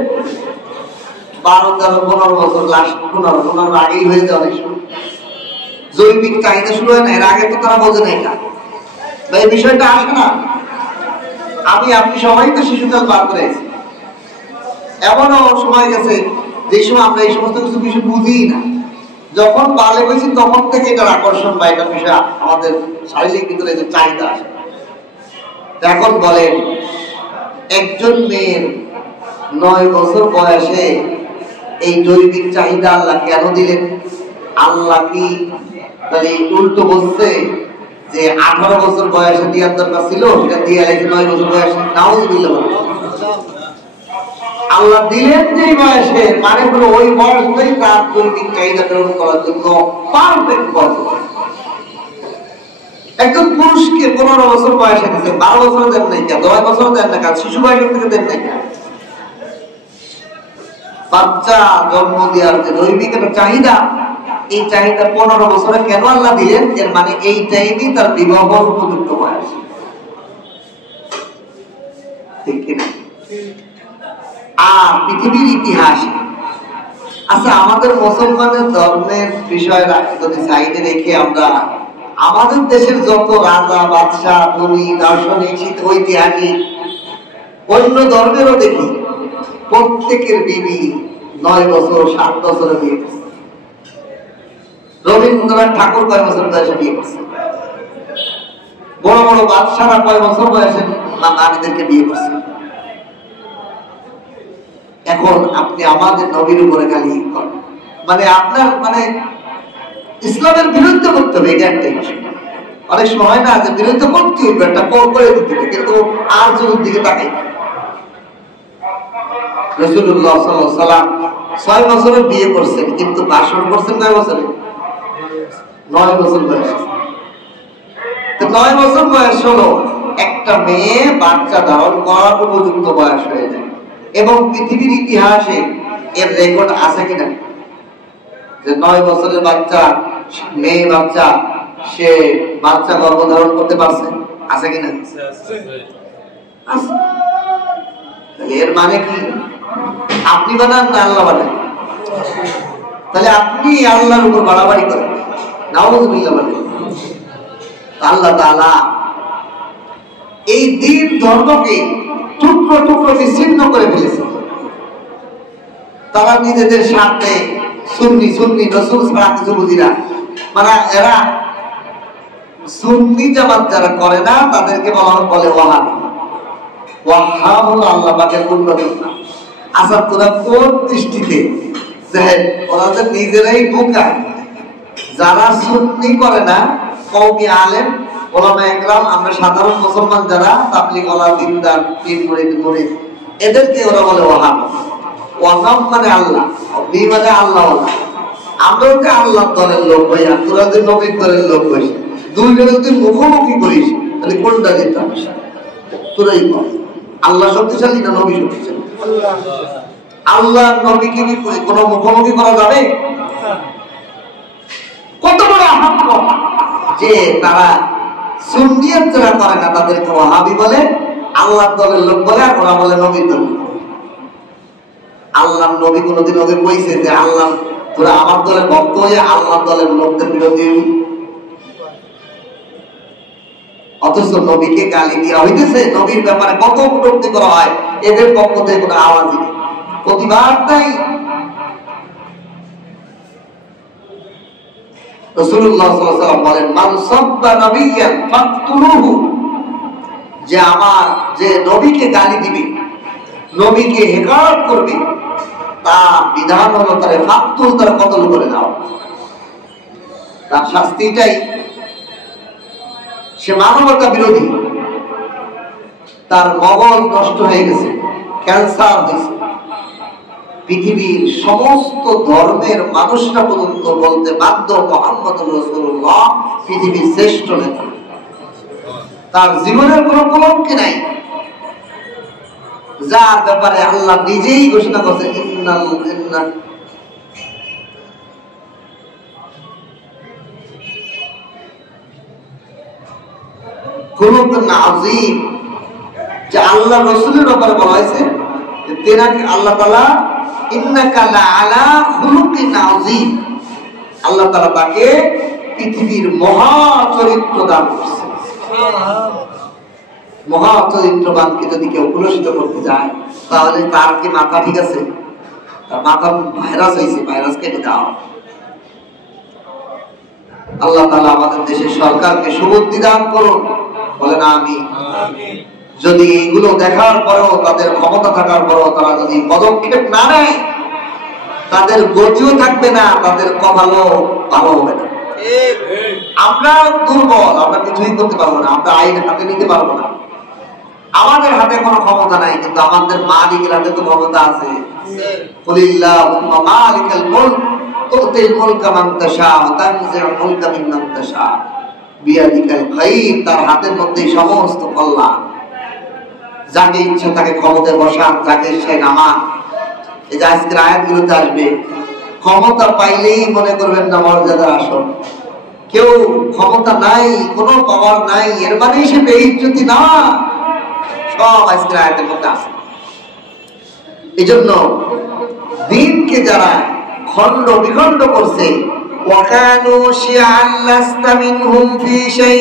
12, 13, 15 বছর, লাস্ট 15 আগেই হয়ে যায় অনেক সময়। জৈবিক চাহিদা শুরু হয় না, এর আগে তো তারা বোঝে না এটা, এই বিষয়টা আসে না। আপনি সবাই তো শিশুকাল পার করে আছি। এমনও সময় গেছে যে সময় আমরা এই সমস্ত কিছু বুঝি না। যখন বালে হয়েছি তখন থেকে এটার আকর্ষণ বা এটা বিষয় আমাদের শারীরিক ভিতরে যে চাহিদা আসে। এখন বলেন, একজন মেয়ের 9 বছর বয়সে এই জৈবিক চাহিদা আল্লাহ কেন দিলেন? আল্লাহ কি তাহলে উল্টো বলছে যে 18 বছর বয়সে দেওয়ার দরকার ছিল, সেটা দিয়ে রেখে 9 বছর বয়সে? নাউজুবিল্লাহ। আল্লাহ দিলেন যে বয়সে, মানে হলো ওই বয়সটাই তার জৈবিক চাহিদা পূরণ করার জন্য পারফেক্ট বয়স। একজন পুরুষকে 15 বছর বয়সে দিতে 12 বছর দেন নাই, 10 বছর দেন না, শিশু বয়সের থেকে দেন নাই। বাচ্চা জন্ম দেওয়ার যে জৈবিক একটা চাহিদা, এই চাহিদা 15 বছরে কেন আল্লাহ দিলেন? এর মানে এই টাইমই তার বিবাহের উপযুক্ত বয়স, ঠিক কিনা? আর পৃথিবীর ইতিহাসে, আচ্ছা আমাদের মুসলমানের ধর্মের বিষয়টা যদি সাইডে রেখে আমরা আমাদের দেশের যত রাজা, বাদশাহ, ধনী, দার্শনিক, ঐতিহাসিক, অন্য ধর্মেরও দেখি, প্রত্যেকের বিবি 9 বছর 7 বছরে বিয়ে করছে। রবীন্দ্রনাথ ঠাকুর কয় বছর বয়সে বিয়ে করছে? বড় বড় বাদশাহরা কয় বছর বয়সে নারীদেরকে বিয়ে করছে? এখন আপনি আমাদের নবীর উপরে গালি করেন, মানে আপনার ইসলামের বিরুদ্ধে করতে হবে, এটা একটা বিষয়। অনেক সময় না যে বিরুদ্ধে করতে হবে, একটা করে দিতে হবে, কিন্তু আর জোর দিকে তাকাই। রাসূলুল্লাহ সাল্লাল্লাহু আলাইহি ওয়াসাল্লাম 6 বছরে বিয়ে করছেন, কিন্তু বাসর করছেন কয় বছরে? 9 বছর বয়সে। তো 9 বছর বয়স হলো একটা মেয়ে বাচ্চা ধারণ করার উপযুক্ত বয়স হয়ে যায়। এবং পৃথিবীর ইতিহাসে এর রেকর্ড আছে কিনা যে 9 বছরের বাচ্চা, মেয়ে বাচ্চা, সে বাচ্চা গর্ভধারণ করতে পারছে? আছে কিনা? এর মানে কি? আপনি বানান না আল্লাহ বানান? তাহলে আপনি আল্লাহর উপর বাড়াবাড়ি করেন, নাউজুবিল্লাহ বলেন। আল্লাহ তাআলা এই দ্বীন ধর্মকে টুকরো টুকরো বিচ্ছিন্ন করে ফেলেছে। তারা নিজেদের স্বার্থে সুন্নি সুন্নি রসুল ছাড়া কিছু বুঝি না, মানে এরা সুন্নি জামাত যারা করে না তাদেরকে বলে ওয়াহাবি। ওয়াহাব হলো আল্লাহ পাকের উন্নতি। আচ্ছা তোরা কোন দৃষ্টিতে দেখেন, ওরা যে নিজেরাই বোকা। যারা সুন্নি করে না, কওমি আলেম ওলামা একরাম, আমরা সাধারণ মুসলমান যারা তাবলীগ ওয়ালা দিনদার পীর মুরিদ, এদেরকে ওরা বলে ওয়াহাব। ওয়াহাব মানে আল্লাহ, বি মানে আল্লাহ। আমরা যে আল্লাহ দলের লোক হই আর তোরা যে নবীর দলের লোক হইস, দুইজনে যদি মুখোমুখি করিস তাহলে কোনটা যেতাম? তোরাই বল, আল্লাহ শক্তিশালী না নবী শক্তিশালী? আল্লাহ নবীকে কি কোন মুখোমুখি করা যাবে? কত বড় আহম্মক যে তারা সুন্নিয়ত যারা করে না তাদেরকে ওয়াহাবি বলে, আল্লাহর দলের লোক বলে, আর ওরা বলে নবীর দল। আল্লাহর নবী কোনদিন ওদের কইছে যে আল্লাহ তোরা আমার দলের ভক্ত হয়ে আল্লাহর দলের লোকদের বিরোধী? অথচ নবীকে গালি দেওয়া হইতেছে, নবীর ব্যাপারে কত কটূক্তি করা হয়, এদের পক্ষ থেকে কোনো আওয়াজ নেই, প্রতিবাদ নাই। রাসূলুল্লাহ সাল্লাল্লাহু আলাইহি ওয়াসাল্লাম বলেন, মান সাব্বা নাবিয়্যান ফাকতুলুহু, যে আমার যে নবীকে গালি দিবে, নবীকে হেকারত করবে, তা বিধান হলো তার ফাকতুল, তার কতল করে দাও। তার শাস্তিটাই, সে মানবতা বিরোধী, তার মগজ নষ্ট হয়ে গেছে, ক্যান্সার হয়েছে। পৃথিবীর সমস্ত ধর্মের মানুষরা পর্যন্ত বলতে বাধ্য মুহাম্মদ রাসূলুল্লাহ পৃথিবীর শ্রেষ্ঠ নেতা। তার জীবনের কোনো কলঙ্কি নাই, যার ব্যাপারে আল্লাহ নিজেই ঘোষণা করছেন, যে আল্লাহ রসুলের ব্যাপারে বলা হয়েছে আল্লাহ তাআলা ইন্নাকা লাআলা খুলুকিন আযীম, আল্লাহ তাআলা তাকে পৃথিবীর মহা চরিত্র দান করেছেন। মহা চরিত্রবানকে যদি কেউ কুলসিত করতে যায় তাহলে তার কি মাথা ঠিক আছে? তার মাথা ভাইরাস হয়েছে, ভাইরাস কেটে দাও। আল্লাহ তাআলা আমাদের দেশের সরকারকে সুবুদ্ধি দান করুন, বলেন আমিন। যদি এগুলো দেখার পরেও, তাদের ক্ষমতা থাকার পরেও তারা যদি পদক্ষেপ না নেয়, তাদের গতিও থাকবে না, তাদের কপালও ভালো হবে না। আমরা দুর্বল, আমরা কিছুই করতে পারবো না, আমরা আইন হাতে নিতে পারবো না। আমাদের হাতে কোনো ক্ষমতা নাই, কিন্তু আমাদের মালিকের হাতে তো ক্ষমতা আছে। কুলিল্লাহুম্মা মালিকাল মুলক তুতিল মুলকা মান তাশা ওয়া তানজিউল মুলকা মিম্মান তাশা বিয়াদিকাল খায়র, তার হাতের মধ্যেই সমস্ত কল্যাণ। যাকে ইচ্ছা তাকে ক্ষমতায় বসান, যাকে ইচ্ছা নামান। এই যে আজকের আয়াতগুলোতে আসবে, ক্ষমতা পাইলেই মনে করবেন না মর্যাদার আসন। কেউ ক্ষমতা নাই, কোনো পাওয়ার নাই, এর মানে সে বেইজ্জতি না। সব আজকের আয়াতের মধ্যে আছে। এই জন্য দ্বীনকে যারা খণ্ড বিখণ্ড করছে, ওয়াকানু শিআন লাস্তা মিনহুম ফি শাই,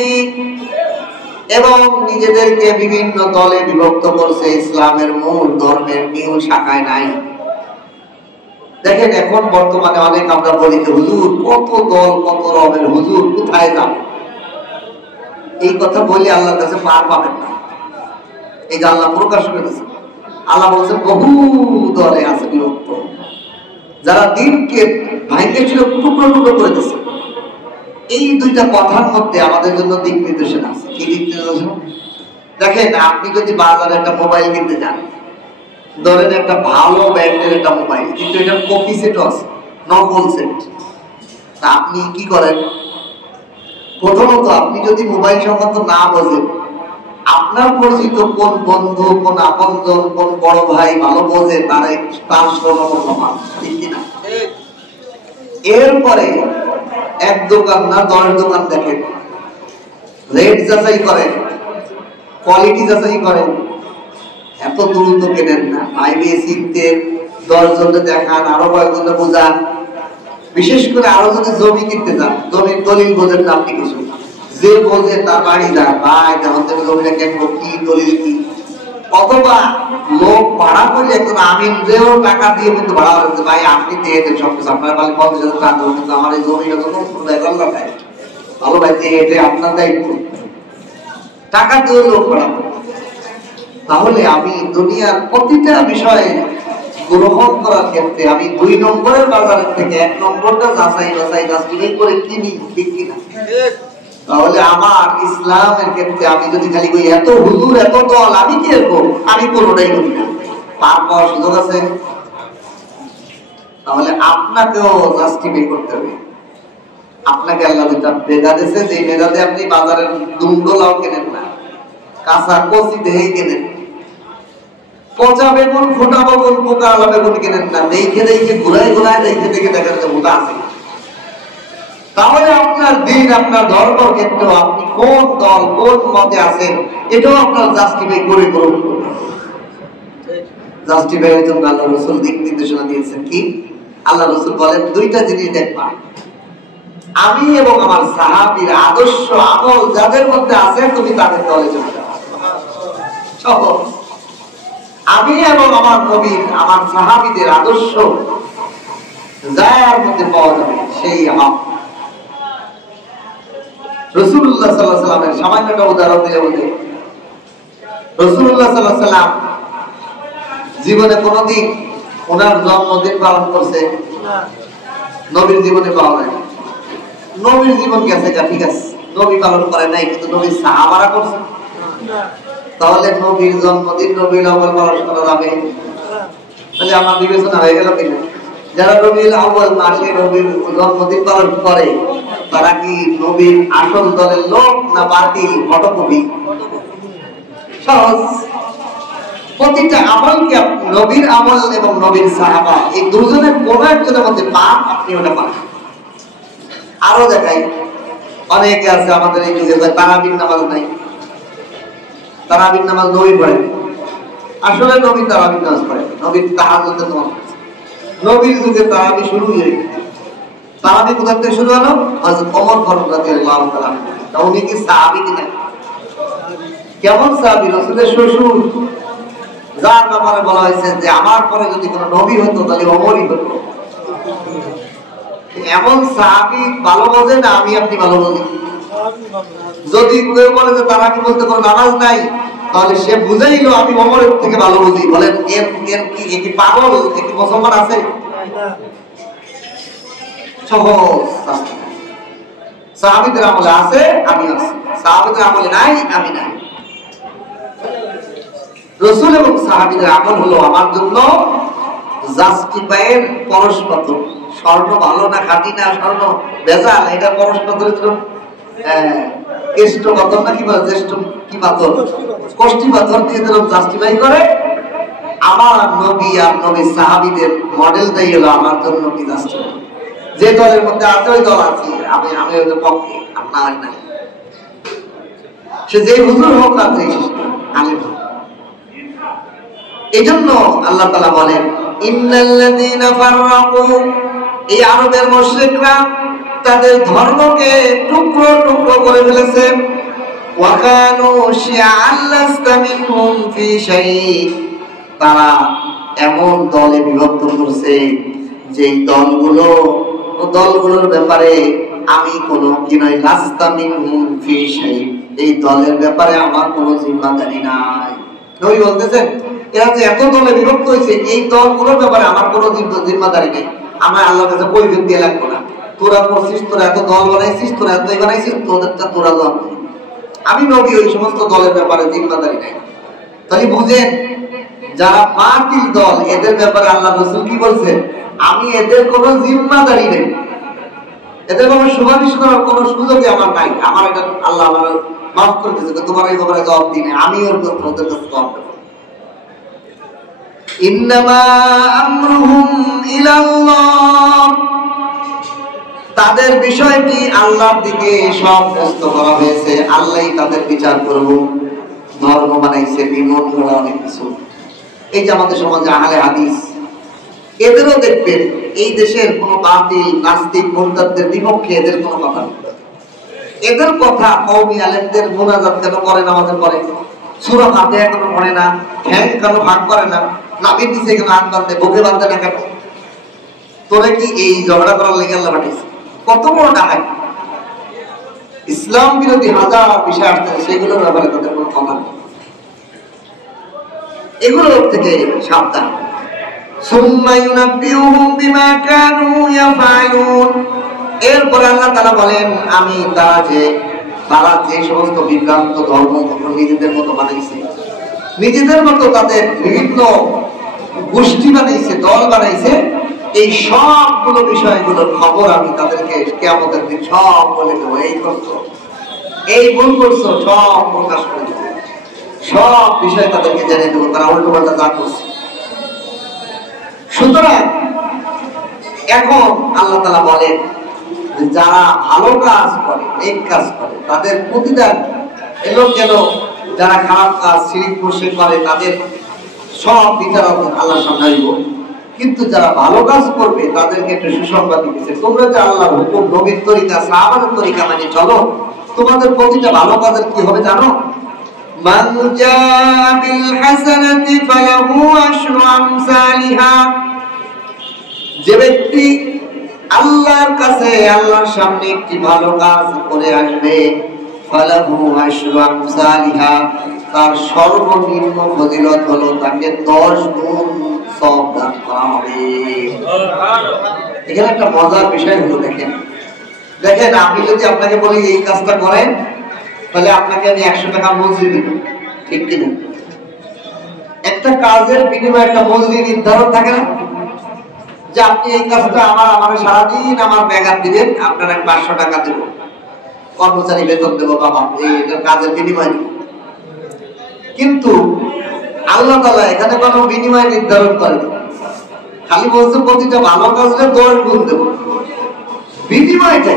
এবং নিজেদেরকে বিভিন্ন দলে বিভক্ত করছে, ইসলামের মূল ধর্মের মূল শাখায় নাই। দেখেন এখন বর্তমানে অনেক আমরা বলি যে হুজুর কত দল, কত রবের হুজুর, কোথায় যাব? এই কথা বলি আল্লাহর কাছে পার পাবেন না। এই যে আল্লাহ প্রকাশ করেছে, আল্লাহ বলছেন বহু দলে আছে বিভক্ত, যারা দ্বীনকে ভাইকে ছিল টুকরো টুকরো করে দিচ্ছে। এই দুইটা কথার মধ্যে আমাদের জন্য দিক নির্দেশনা আছে। কি দিক নির্দেশনা? দেখেন, আপনি যদি বাজারে একটা মোবাইল কিনতে যান, ধরেন একটা ভালো ব্র্যান্ডের একটা মোবাইল, কিন্তু এটার কপি সেটও আছে, নকল সেট। তা আপনি কি করেন? প্রথমত আপনি যদি মোবাইল সম্বন্ধে না বোঝেন, আপনার পরিচিত কোন বন্ধু, কোন আপনজন, কোন বড় ভাই ভালো বোঝে, তার সর্বপ্রথম ঠিক কিনা? এরপরে এক দোকান না 10 দোকান দেখেন, রেট যাচাই করেন, কোয়ালিটি যাচাই করেন। এত দ্রুত কেনেন না, ভাইবে চিনতে 10 জনকে দেখান, আরো কয়েকজনকে বোঝান। বিশেষ করে আরো যদি জমি কিনতে যান, জমির দলিল বোঝেন না আপনি কিছু, যে বোঝে তার বাড়ি যায় ভাই আমাদের জমিটা কেনবো কি দলিল কি, অথবা লোক ভাড়া করলে একজন আমিনরেও টাকা দিয়ে কিন্তু ভাড়া হচ্ছে ভাই আপনি দিয়ে দেন সবকিছু আপনার বাড়ি 50,000 টাকা দেবো কিন্তু আমার এই জমিটা যখন ভালো ভাই দিয়ে এটা আপনার দায়িত্ব, টাকা দিয়ে লোক ভাড়া করে। তাহলে আমি দুনিয়ার প্রতিটা বিষয়ে গ্রহণ করার ক্ষেত্রে আমি 2 নম্বরের বাজারের থেকে 1 নম্বরটা যাচাই বাছাই যাচাই করে কিনি, ঠিক কিনা? তাহলে আমার ইসলামের ক্ষেত্রে আমি যদি খালি কই এত হুজুর এত দল আমি কি করব, আমি কোনোটাই করি না, পার পাওয়ার সুযোগ আছে? তাহলে আপনাকেও জাস্টিফাই করতে হবে। আপনাকে আল্লাহ যেটা বেদা দিয়েছে, যে বেদাতে আপনি বাজারের দুমডোলাও কেনেন না, কাঁচা কচি দেহেই কেনেন, পচা বেগুন ফোটা বেগুন পোকা আলা বেগুন কেনেন না, দেখে দেখে ঘুরাই ঘুরাই দেখে দেখে দেখেন যে মোটা আছে। তাহলে আপনার দিন আপনার ধর্ম ক্ষেত্রে আপনি কোন দল কোন মতে আছেন এটাও আপনার জাস্টিফাই করে করুন। জাস্টিফাই এর জন্য আল্লাহ রাসূল দিক নির্দেশনা দিয়েছেন কি? আল্লাহ রাসূল বলেন 2টা জিনিস দেখবা, আমি এবং আমার সাহাবীর আদর্শ আমল যাদের মধ্যে আছে তুমি তাদের দলে চলে যাও। সহজ। আমি এবং আমার নবী আমার সাহাবীদের আদর্শ যার মধ্যে পাওয়া যাবে সেই আমার। রাসূলুল্লাহ সাল্লাল্লাহু আলাইহি ওয়াসাল্লামের সামান্য একটা উদাহরণ দিলে বলতে, রাসূলুল্লাহ সাল্লাল্লাহু আলাইহি ওয়াসাল্লাম জীবনে কোনদিন ওনার জন্মদিন পালন করছে না, নবীর জীবনে পাওয়া যায়। নবীর জীবন গেছে যা ঠিক আছে, নবী পালন করে নাই, কিন্তু নবীর সাহাবারা করছে না। তাহলে নবীর জন্মদিন নবীর আউয়াল পালন করা যাবে? তাহলে আমার বিবেচনা হয়ে গেল কিনা? যারা নবীর আউয়াল মাসে নবীর জন্মদিন পালন করে তারা কি নবীর আসল দলের লোক না বাতিল ফটোকপি? সহজ। প্রতিটা আমলকে নবীর আমল এবং নবীর সাহাবা এই দুজনের কোন একজনের মধ্যে পান, আপনি ওটা পান। আরো দেখাই, অনেকে আছে আমাদের এই যুগে তারাবির নামাজ নাই, তারাবির নামাজ নবী পড়ে, আসলে নবী তারাবির নামাজ পড়ে, নবীর তাহাজ্জুদের নামাজ। নবীর যুগে তারাবি শুরু হয়ে গেছে। তারাবি কোথা থেকে শুরু হলো? হযরত ওমর ফারুক রাদিয়াল্লাহু তাআলা। উনি কি সাহাবী কিনা? কেমন সাহাবী? রাসূলের শ্বশুর, যার ব্যাপারে বলা হয়েছে যে আমার পরে যদি কোনো নবী হতো তাহলে ওমরই হতো। এমন সাহাবী ভালো বোঝে না আমি আপনি ভালো বুঝি? যদি কেউ বলে যে তারাবি বলতে কোনো নামাজ নাই, তাহলে সে বুঝাইলো আমি ওমরের থেকে ভালো বুঝি। বলেন এর কি পাগল, কি মুসলমান আছে? সহজ। সাহাবীদের আমলে আছে, আমি আছি, সাহাবীদের আমলে নাই, আমি নাই। রাসূল এবং সাহাবীদের আমল হলো আমার জন্য জাস্টিফাইয়ের পরশপত্র। স্বর্ণ ভালো না খাঁটি না স্বর্ণ ভেজাল, এটা পরশপত্রের জন্য কেষ্ট পাথর না কি বলে, জ্যেষ্ঠ কি পাথর, কষ্টি পাথর দিয়ে যেরকম জাস্টিফাই করে, আমার নবী আর নবী সাহাবীদের মডেলটাই হলো আমার জন্য কি জাস্টিফাই। যে দলের মধ্যে আছে ওই দল আছে, আমি ওদের পক্ষে, আপনার নাই। সে যে হুজুর হোক আর যে আলেম হোক। এই জন্য আল্লাহ তাআলা বলেন ইন্নাল্লাযীনা ফাররাকু, এই আরবের মুশরিকরা তাদের ধর্মকে টুকরো টুকরো করে ফেলেছে। ওয়া কানু শিআআন লাস্তা মিনহুম ফি শাই, তারা এমন দলে বিভক্ত করছে যে দলগুলোর ব্যাপারে আমি কোনো কি নয়, লাস্তা মিনহুম ফি শাই, এই দলের ব্যাপারে আমার কোনো জিম্মাদারি নাই। নবী বলতেছেন এরা যে এত দলে বিভক্ত হয়েছে, এই দলগুলোর ব্যাপারে আমার কোনো জিম্মাদারি নেই, আমার আল্লাহর কাছে কৈফিয়ত দিয়ে লাগবে না। তোরা করছিস, তোরা এত দল বানাইছিস, তোরা এতই বানাইছিস, তোদেরটা তোরা দল, আমি নবী ওই সমস্ত দলের ব্যাপারে জিম্মাদারি নেই। তাহলে বুঝেন যারা বাতিল দল এদের ব্যাপারে আল্লাহ রাসূল কি বলছেন, আমি এদের কোনো জিম্মাদারি নেই, এদের কোনো সুপারিশ করার কোনো সুযোগই আমার নাই। আমার এটা আল্লাহ আমার মাফ করে দিয়েছে, তোমার এই ব্যাপারে জবাব দিই না, আমি ওর ওদের কাছে জবাব দেব। ইন্নামা আমরুহুম ইলাল্লাহ, তাদের বিষয়টি আল্লাহর দিকে সব ন্যস্ত করা হয়েছে, আল্লাহই তাদের বিচার করব। ধর্ম বানাইছে বিমন করা অনেক কিছু। এই যে আমাদের সমাজে আহলে হাদিস, এদেরও দেখবেন এই দেশের কোনো বাতিল নাস্তিক মুরতাদদের বিপক্ষে এদের কোনো কথা নেই। এদের কথা কওমি আলেমদের মুনাজাত কেন করে নামাজের পরে, সূরা ফাতিহা কেন পড়ে না, ঠ্যাং কেন ভাগ করে না, নাভির নিচে কেন হাত বাঁধে, বুকে বাঁধে না কেন? তোরে কি এই ঝগড়া করার লেগে আল্লাহ পাঠিয়েছে? কত বড় ডাকাত! ইসলাম বিরোধী হাজার বিষয় আসছে, সেগুলোর ব্যাপারে তাদের কোনো কথা নেই। এগুলোর থেকে সাবধান। সুম্মা ইউনাব্বিউহুম বিমা কানু ইয়াফআলুন। এরপর আল্লাহ তাআলা বলেন, আমি তারা যে সমস্ত বিভ্রান্ত ধর্ম নিজেদের মতো বানাইছে, নিজেদের মতো তাদের বিভিন্ন গোষ্ঠী বানাইছে, দল বানাইছে, এই সবগুলো বিষয়গুলোর খবর আমি তাদেরকে কিয়ামতের দিন সব বলে দেবো। এই করছো, এই ভুল করছো, সব প্রকাশ করে দেবো, সব বিষয় তাদেরকে জেনে দেবো তারা উল্টো পাল্টা যা করছে। সুতরাং এখন আল্লাহ তাআলা বলেন, যারা ভালো কাজ করে, নেক কাজ করে, তাদের প্রতিদান এলো কেন, যারা খারাপ কাজ শিরক মুশরিক করে তাদের সব বিচার আল্লাহর সামনে আইব। কিন্তু যারা ভালো কাজ করবে তাদেরকে একটা সুসংবাদ দিতেছে, তোমরা যে আল্লাহর হুকুম, নবীর তরিকা, সাহাবাদের তরিকা মানে চলো, তোমাদের প্রতিটা ভালো কাজের কি হবে জানো? মান জাআ বিল হাসানাতি ফালাহু আশরু আমসালিহা। যে ব্যক্তি আল্লাহর কাছে, আল্লাহর সামনে একটি ভালো কাজ করে আসবে, ফালাহু আশরু আমসালিহা, তার সর্বনিম্ন ফজিলত হলো তাকে 10 গুণ সওয়াব দান করা হবে। এখানে একটা মজার বিষয় হলো, দেখেন আমি যদি আপনাকে বলি এই কাজটা করেন, তাহলে আপনাকে আমি 100 টাকা মজুরি দিব, ঠিক কিনা? একটা কাজের বিনিময়ে একটা মজুরি নির্ধারণ থাকে না, যে আপনি এই কাজটা আমার সারাদিন আমার ব্যাঘাত দিবেন, আপনার 500 টাকা দেব, কর্মচারী বেতন দেবো, বাবা এই কাজের বিনিময়। কিন্তু আল্লাহ তাআলা এখানে কোনো বিনিময় নির্ধারণ করেন, খালি বলছে প্রতিটা ভালো কাজে 10 গুণ দেব। বিনিময়টা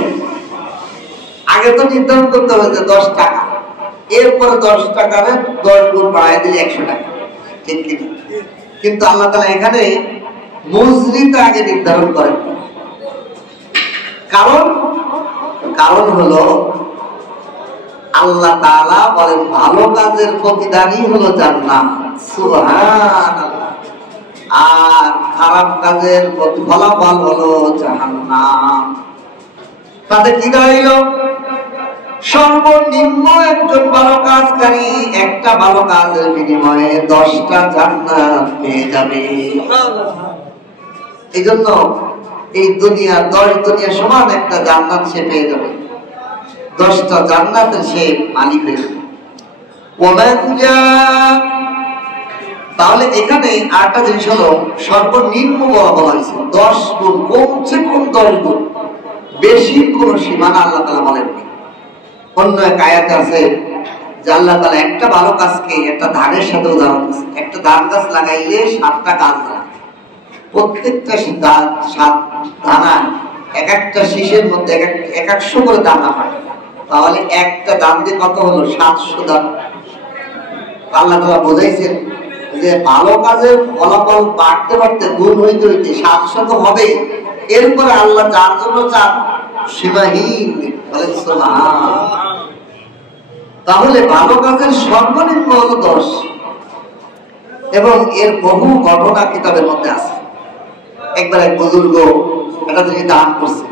আগে তো নির্ধারণ করতে হবে যে 10 টাকা, এরপরে 10 টাকার 10 গুণ বাড়ায় দিলে 100 টাকা, ঠিক কিনা? কিন্তু আল্লাহ তাআলা এখানে মজুরিটা আগে নির্ধারণ করেন। কারণ হলো আল্লাহ তাআলা বলেন ভালো কাজের প্রতিদানই হলো জান্নাত, সুবহানাল্লাহ, আর খারাপ কাজের ফলাফল হলো জাহান্নাম। তাতে কি দাঁড়াইলো? সর্বনিম্ন একজন ভালো কাজকারী একটা ভালো কাজের বিনিময়ে 10টা জান্নাত পেয়ে যাবে। এই জন্য এই দুনিয়া 10 দুনিয়া সমান একটা জান্নাত সে পেয়ে যাবে, 10টা জান্নাতের সে মালিক হয়ে যাবে। তাহলে এখানে আরেকটা জিনিস হলো, সর্বনিম্ন বলা হয়েছে 10 গুণ, কমছে কম 10 গুণ, বেশি কোন সীমানা আল্লাহ তাআলা বলেননি। অন্য এক আয়াতে আছে যে আল্লাহ তাআলা একটা ভালো কাজকে একটা ধানের সাথে উদাহরণ দিয়েছে। একটা ধান গাছ লাগাইলে 7টা গাছ লাগে, প্রত্যেকটা দানা এক একটা শীষের মধ্যে 100 করে দানা হয়, তাহলে একটা দান দিয়ে কত হলো? 700 দানা। আল্লাহ তাআলা বোঝাইছেন যে ভালো কাজের ফলাফল বাড়তে বাড়তে গুণ হইতে হইতে 700 তো হবেই, এরপরে আল্লাহ যার জন্য চান সীমাহীন। তাহলে ভালো কাজের সর্বনিম্ন হলো 10, এবং এর বহু ঘটনা কিতাবের মধ্যে আছে। একবার এক বুজুর্গ একটা জিনিস দান করছে,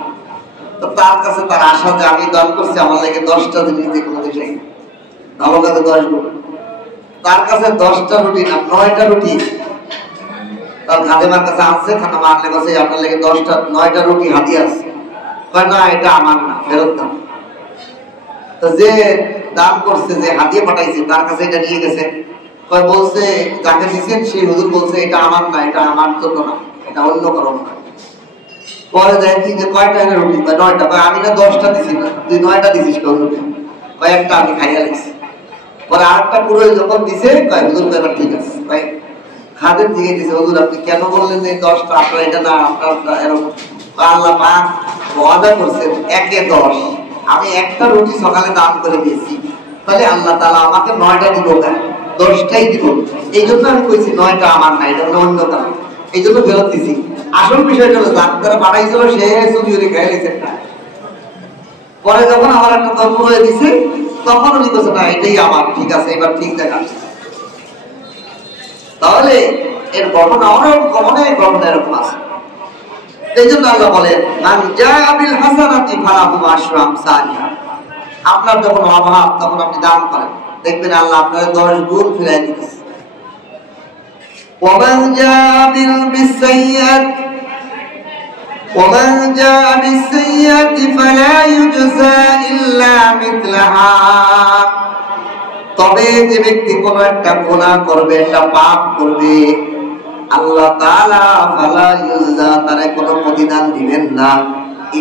তো তার কাছে তার আশা যে আমি দান করছি, আমার লাগে 10টা জিনিস দিয়ে কোনো দিন ভালো কাজে 10 গুণ। তার কাছে 10টা রুটি না 9টা রুটি তার খাদেমার কাছে আসছে, খাদেমা আনলে কাছে আপনার লাগে 9টা রুটি হাতি আছে, না এটা আমার না, ফেরত দাও। তো যে দান করছে, যে হাতিয়ে পাঠাইছে, তার কাছে এটা নিয়ে গেছে, বলছে যাকে দিচ্ছেন সেই হুজুর বলছে এটা আমার না, এটা আমার জন্য না, এটা অন্য কারো না। পরে দেখি যে কয়টা রুটি? 9টা। আমি না 10টা দিছি না, তুই 9টা দিছিস কেউ? কয়েকটা আমি খাইয়া লাগছি। পরে আরেকটা পুরো যখন দিছে, হুজুর ব্যাপার ঠিক আছে, খাদের দিকে দিছে, হুজুর আপনি কেন বললেন যে 10টা? আপনার এটা না, আপনার এরকম। আল্লাহ পাক ওয়াদা করছেন 1-এ 10, আমি একটা রুটি সকালে দান করে দিয়েছি, তাহলে আল্লাহ তাআলা আমাকে 9টা দিব, 10টাই দিব। এই জন্য আমি কইছি 9টা আমার না, এটা অন্য কারণ, এই জন্য ফেরত দিছি। আসল বিষয়টা হলো যার দ্বারা পাঠাইছিল সে চুরি করে খেয়ে নিয়েছে। পরে যখন আমার একটা তর্ক হয়ে দিছে তখন উনি বলছে না এটাই আমার, ঠিক আছে এবার ঠিক দেখাচ্ছে। তাহলে এর ঘটনা অনেক ঘটনা এরকম আছে। এই জন্য আল্লাহ বলেন মান জাআ বিল হাসানাতি ফালাহু আশরু আমসালিহা। আপনার যখন অভাব তখন আপনি দান করেন, দেখবেন আল্লাহ আপনার 10 গুণ ফিরিয়ে দিতেছে। ওয়ামান জাআ বিস-সাইয়্যাতি ফালা ইউজজা ইল্লা মিথলাহা। তবে যে ব্যক্তি কোন একটা গুনাহ করবে, একটা পাপ করবে, আল্লাহ তাআলা ফালা ইউজজা তারে কোনো প্রতিদান দিবেন না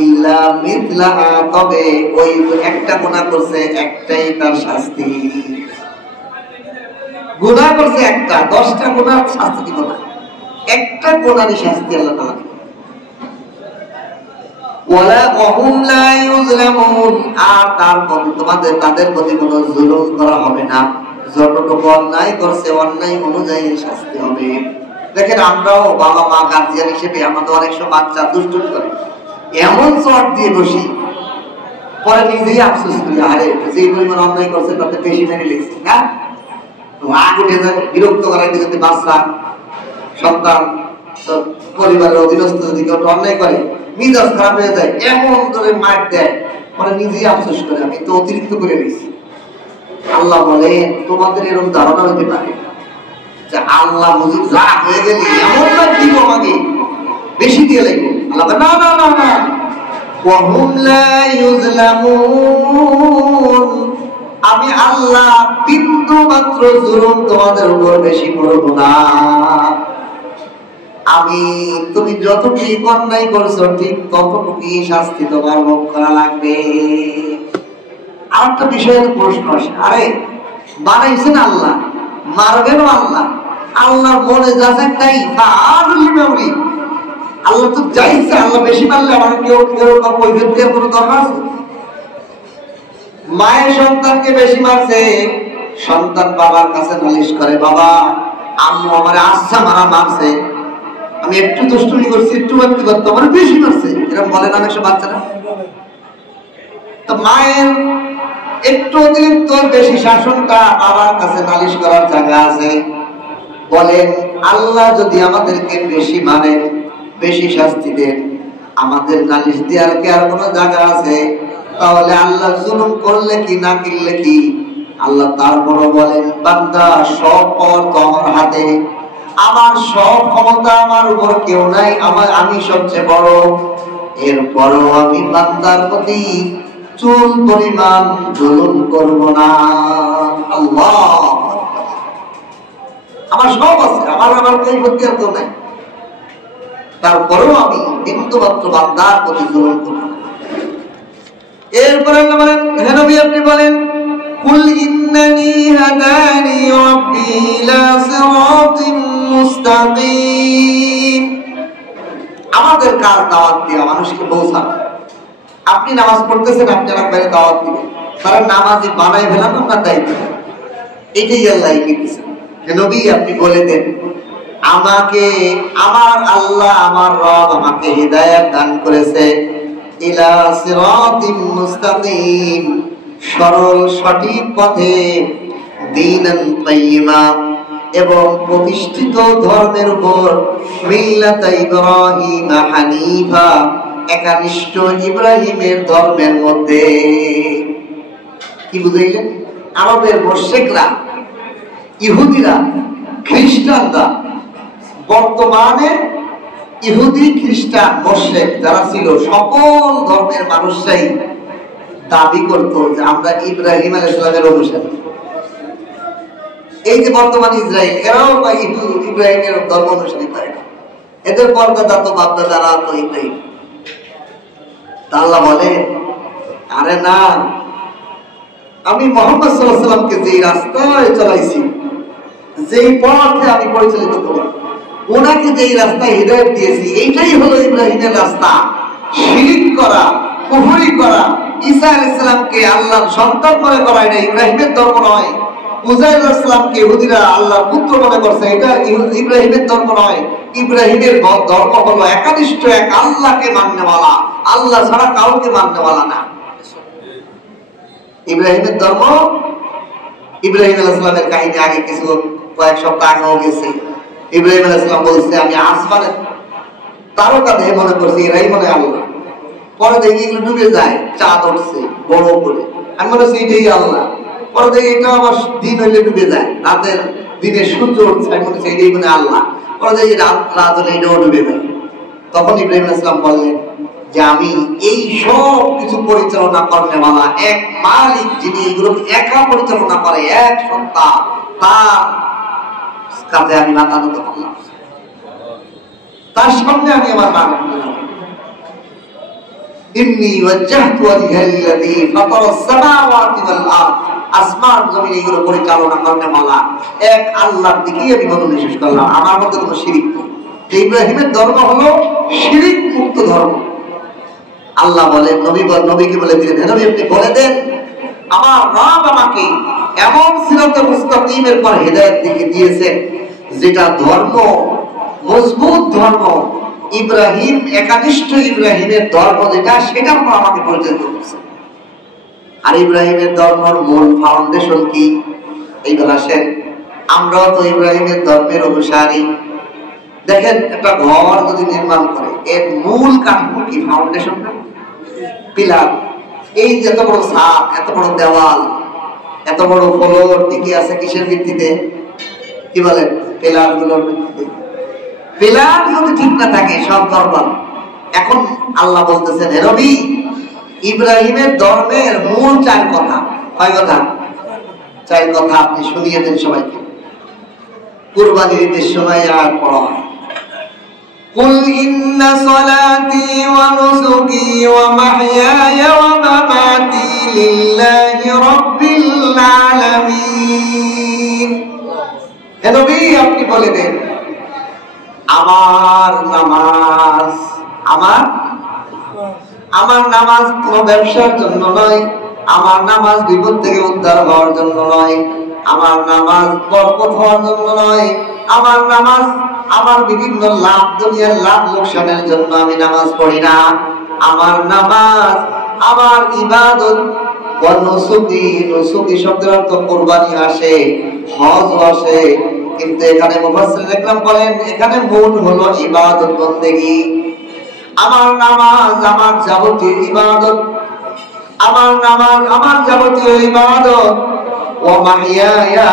ইল্লা মিথলাহা, তবে ওই একটা গুনাহ করছে একটাই তার শাস্তি। গুনাহ করছে একটা, 10টা গুনাহ শাস্তি দিব না, একটা গুনাহরই শাস্তি আল্লাহ তাআলা দিবেন। ওয়ালা ওয়াহুম লা ইউযলামুন, আর তাদের প্রতি কোনো জুলুম করা হবে না। যতটুকু অন্যায় করছে অন্যায় অনুযায়ী শাস্তি হবে। দেখেন আমরাও বাবা মা গার্জিয়ান হিসেবে আমাদের অনেক সময় বাচ্চা দুষ্টুমি করে, এমন চট দিয়ে বসি, পরে নিজেই আফসোস করি আরে যে পরিমাণ অন্যায় করছে তাতে বেশি মেনে লিখছি না, রাগ উঠে যায়, বিরক্ত করার দিকে বাচ্চা সন্তান পরিবারের অধীনস্থ যদি কেউ অন্যায় করে মিজাজ খারাপ হয়ে যায়, এমন ধরে মার দেয়, পরে নিজেই আফসোস করে আমি তো অতিরিক্ত করে নিয়েছি। আল্লাহ বলে তোমাদের এরকম ধারণা হতে পারে যে আল্লাহ হুজুর রাগ হয়ে গেলে এমন না দিব আমাকে বেশি দিয়ে লাগবে। আল্লাহ না না না না, ওয়াহুম লা ইউযলামুন, আমি আল্লাহ বিন্দু মাত্র জুলুম তোমাদের উপর বেশি করব না। আমি তুমি যতটুকু অন্যায় করছো ঠিক ততটুকুই শাস্তি তোমার ভোগ করা লাগবে। আর একটা বিষয়ের প্রশ্ন আসে, আরে বানাইছেন আল্লাহ, মারবেনও আল্লাহ, আল্লাহর মনে যাচ্ছে তাই আল্লাহ তো চাইছে, আল্লাহ বেশি মারলে আমার কেউ কৈফিয়ত দেওয়ার কোনো দরকার আছে? মায়ের সন্তানকে বেশি মারছে, সন্তান বাবার কাছে নালিশ করে, বাবা আম্মু আমার আচ্ছা মারা মারছে, আমি একটু দুষ্টুমি করছি, একটু মারতে পারতো, আমার বেশি মারছে, এরকম বলে না অনেক বাচ্চারা। তো মায়ের একটু অতিরিক্ত বেশি শাসনটা বাবার কাছে নালিশ করার জায়গা আছে। বলেন আল্লাহ যদি আমাদেরকে বেশি মারেন, বেশি শাস্তি দেন, আমাদের নালিশ দেওয়ার কি আর কোনো জায়গা আছে? তাহলে আল্লাহ জুলুম করলে কি না করলে কি? আল্লাহ তারপরও বলেন বান্দা সব পর তো আমার হাতে, আমার সব ক্ষমতা আমার উপর কেউ নাই, আমি সবচেয়ে বড়, এরপরও আমি বান্দার প্রতি চুল পরিমাণ জুলুম করব না। আল্লাহ আমার সব আছে, আমার কৈফিয়ত আর কেউ নাই, তারপরেও আমি বিন্দু মাত্র বান্দার প্রতি জুলুম করব না। এরপরে আল্লাহ বলেন হে নবী আপনি বলেন কুল ইন্নানি হাদানি রাব্বি ইলা সিরাতিন মুস্তাকিম। আমাদের কাজ দাওয়াত দেওয়া, মানুষকে পৌঁছানো। আপনি নামাজ পড়তেছেন, আপনি বাইরে দাওয়াত দিবেন, তারা নামাজি বানাই ফেলান আপনার দায়িত্ব, এটাই আল্লাহ দিতেছেন। হে নবী আপনি বলে দেন আমাকে আমার আল্লাহ আমার রব আমাকে হিদায়াত দান করেছে ইলা সিরাতিন মুস্তাকিম, সরল সঠিক পথে, দীনান কাইয়্যিমা এবং প্রতিষ্ঠিত ধর্মের উপর, মিল্লাত ইব্রাহিম হানিফা একনিষ্ঠ ইব্রাহিমের ধর্মের মধ্যে। কি বুঝাইলেন? আরবের মুশরিকরা, ইহুদিরা, খ্রিস্টানরা, বর্তমানে ইহুদি খ্রিস্টান মুশরিক যারা ছিল, সকল ধর্মের মানুষরাই দাবি করত যে আমরা ইব্রাহিম আলাইহিস সালামের অনুসারী। এই যে বর্তমান ইসরায়েল, এরাও ইব্রাহিমের ধর্ম অনুসারী করে না, এদের পরদাদা তো বাপদাদারা তো ইব্রাহিম। আল্লাহ বলে আরে না, আমি মুহাম্মদ সাল্লাল্লাহু আলাইহি ওয়াসাল্লামকে যেই রাস্তায় চালাইছি, যেই পথে আমি পরিচালিত করি, ওনাকে যেই রাস্তায় হিদায়াত দিয়েছি, এইটাই হলো ইব্রাহিমের রাস্তা। শিরক করা, কুফরি করা, ঈসা আলাইহিস সালামকে আল্লাহর সন্তান মনে করা, এটা ইব্রাহিমের ধর্ম নয়। উযাইর আলাইহিস সালামকে ইহুদিরা আল্লাহর পুত্র মনে করছে, এটা ইব্রাহিমের ধর্ম নয়। ইব্রাহিমের ধর্ম হলো একনিষ্ঠ এক আল্লাহকে মাননেওয়ালা, আল্লাহ ছাড়া কাউকে মাননেওয়ালা না। ইব্রাহিমের ধর্ম, ইব্রাহিম আলাইহিস সালামের কাহিনী আগে কিছু কয়েক সপ্তাহ আগেও গেছে। ইব্রাহিম আলাইহিস সালাম বলছে আমি আসমানে তারকা দেখে মনে করছি এরাই মনে আল্লাহ। পরে দেখি এগুলো ডুবে যায়, চাঁদ উঠছে বড় করে, আমি মনে হচ্ছে এটাই আল্লাহ। পরে দেখি এটা আবার দিন হইলে ডুবে যায়, রাতের দিনে সূর্য উঠছে, আমি মনে হচ্ছে এটাই মানে আল্লাহ। পরে দেখি রাত হলে এটাও ডুবে যায়। তখন ইব্রাহিম আলাইহিস সালাম বললেন যে আমি এই সব কিছু পরিচালনা করনেওয়ালা এক মালিক, যিনি এগুলোকে একা পরিচালনা করে, এক সত্তা, তার কাছে আমি মাথা নত করলাম, তার সামনে আমি আমার মাথা তুললাম। ইন্নী ওয়াজ্জাহতু ওয়াজহিয়া লিল্লাযী ফাতারাস সামাওয়াতি ওয়াল আরদ, আসমান জমিন এগুলো পরিচালনা করনেওয়ালা এক আল্লাহর দিকেই আমি মনোনিবেশ করলাম, আমার মধ্যে কোনো শিরিক নেই। ইব্রাহিমের ধর্ম হলো শিরিক মুক্ত ধর্ম। আল্লাহ বলেন, নবীকে বলে দিলেন, হে নবী আপনি বলে দেন আমার রব আমাকে এমন সিরাতে মুস্তাকিমের পর হেদায়েত দিকে দিয়েছেন, যেটা ধর্ম মজবুত ধর্ম, ইব্রাহিম একানিষ্ঠ ইব্রাহিমের ধর্ম যেটা, সেটার উপর আমাকে পরিচালিত করছে। আর ইব্রাহিমের ধর্মের মূল ফাউন্ডেশন কি? এইবার আসেন, আমরাও তো ইব্রাহিমের ধর্মের অনুসারী। দেখেন একটা ঘর যদি নির্মাণ করে, এর মূল কাঠামো কি? ফাউন্ডেশনটা, পিলার। এই যে এত বড় ছাদ, এত বড় দেওয়াল, এত বড় ফ্লোর টিকে আছে কিসের ভিত্তিতে? কি বলেন? পিলার গুলোর ভিত্তিতে। পিলার যদি ঠিক না থাকে সব গড়বড়। এখন আল্লাহ বলতেছেন, হে নবী ইব্রাহিমের ধর্মের মূল চার কথা। কয় কথা? চার কথা আপনি শুনিয়ে দেন সবাইকে। কুরবানির ঈদের সময় আর পড়া হয়, قل إن صلاتي ونسكي ومحياي ومماتي لله رب العالمين। হে নবী আপনি বলে দেন আমার নামাজ, আমার নামাজ কোনো ব্যবসার জন্য নয়, আমার নামাজ বিপদ থেকে উদ্ধার হওয়ার জন্য নয়, আমার নামাজ বরকত হওয়ার জন্য নয়, আমার নামাজ আমার বিভিন্ন লাভ, দুনিয়ার লাভ লোকসানের জন্য আমি নামাজ পড়ি না। আমার নামাজ আমার ইবাদত। নুসুকি শব্দের অর্থ কুরবানি আসে, হজ আসে, কিন্তু এখানে মুফাসসিরিন ইকরাম বলেন এখানে মূল হলো ইবাদত বন্দেগী। আমার নামাজ আমার যাবতীয় ইবাদত, আমার নামাজ আমার যাবতীয় ইবাদত। ওয়া মাহিয়ায়া